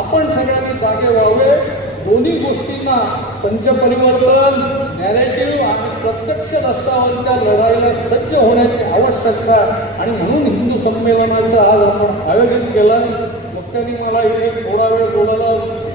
आपण सगळ्यांनी जागे व्हावे. दोन्ही गोष्टींना पंचपरिवर्तन, नॅरेटिव्ह आणि प्रत्यक्ष रस्त्यावरच्या लढाईला सज्ज होण्याची आवश्यकता आणि म्हणून हिंदू संमेलनाचं आज आपण आयोजन केलं. मुक्त्यांनी मला इथे थोडा वेळ बोलायला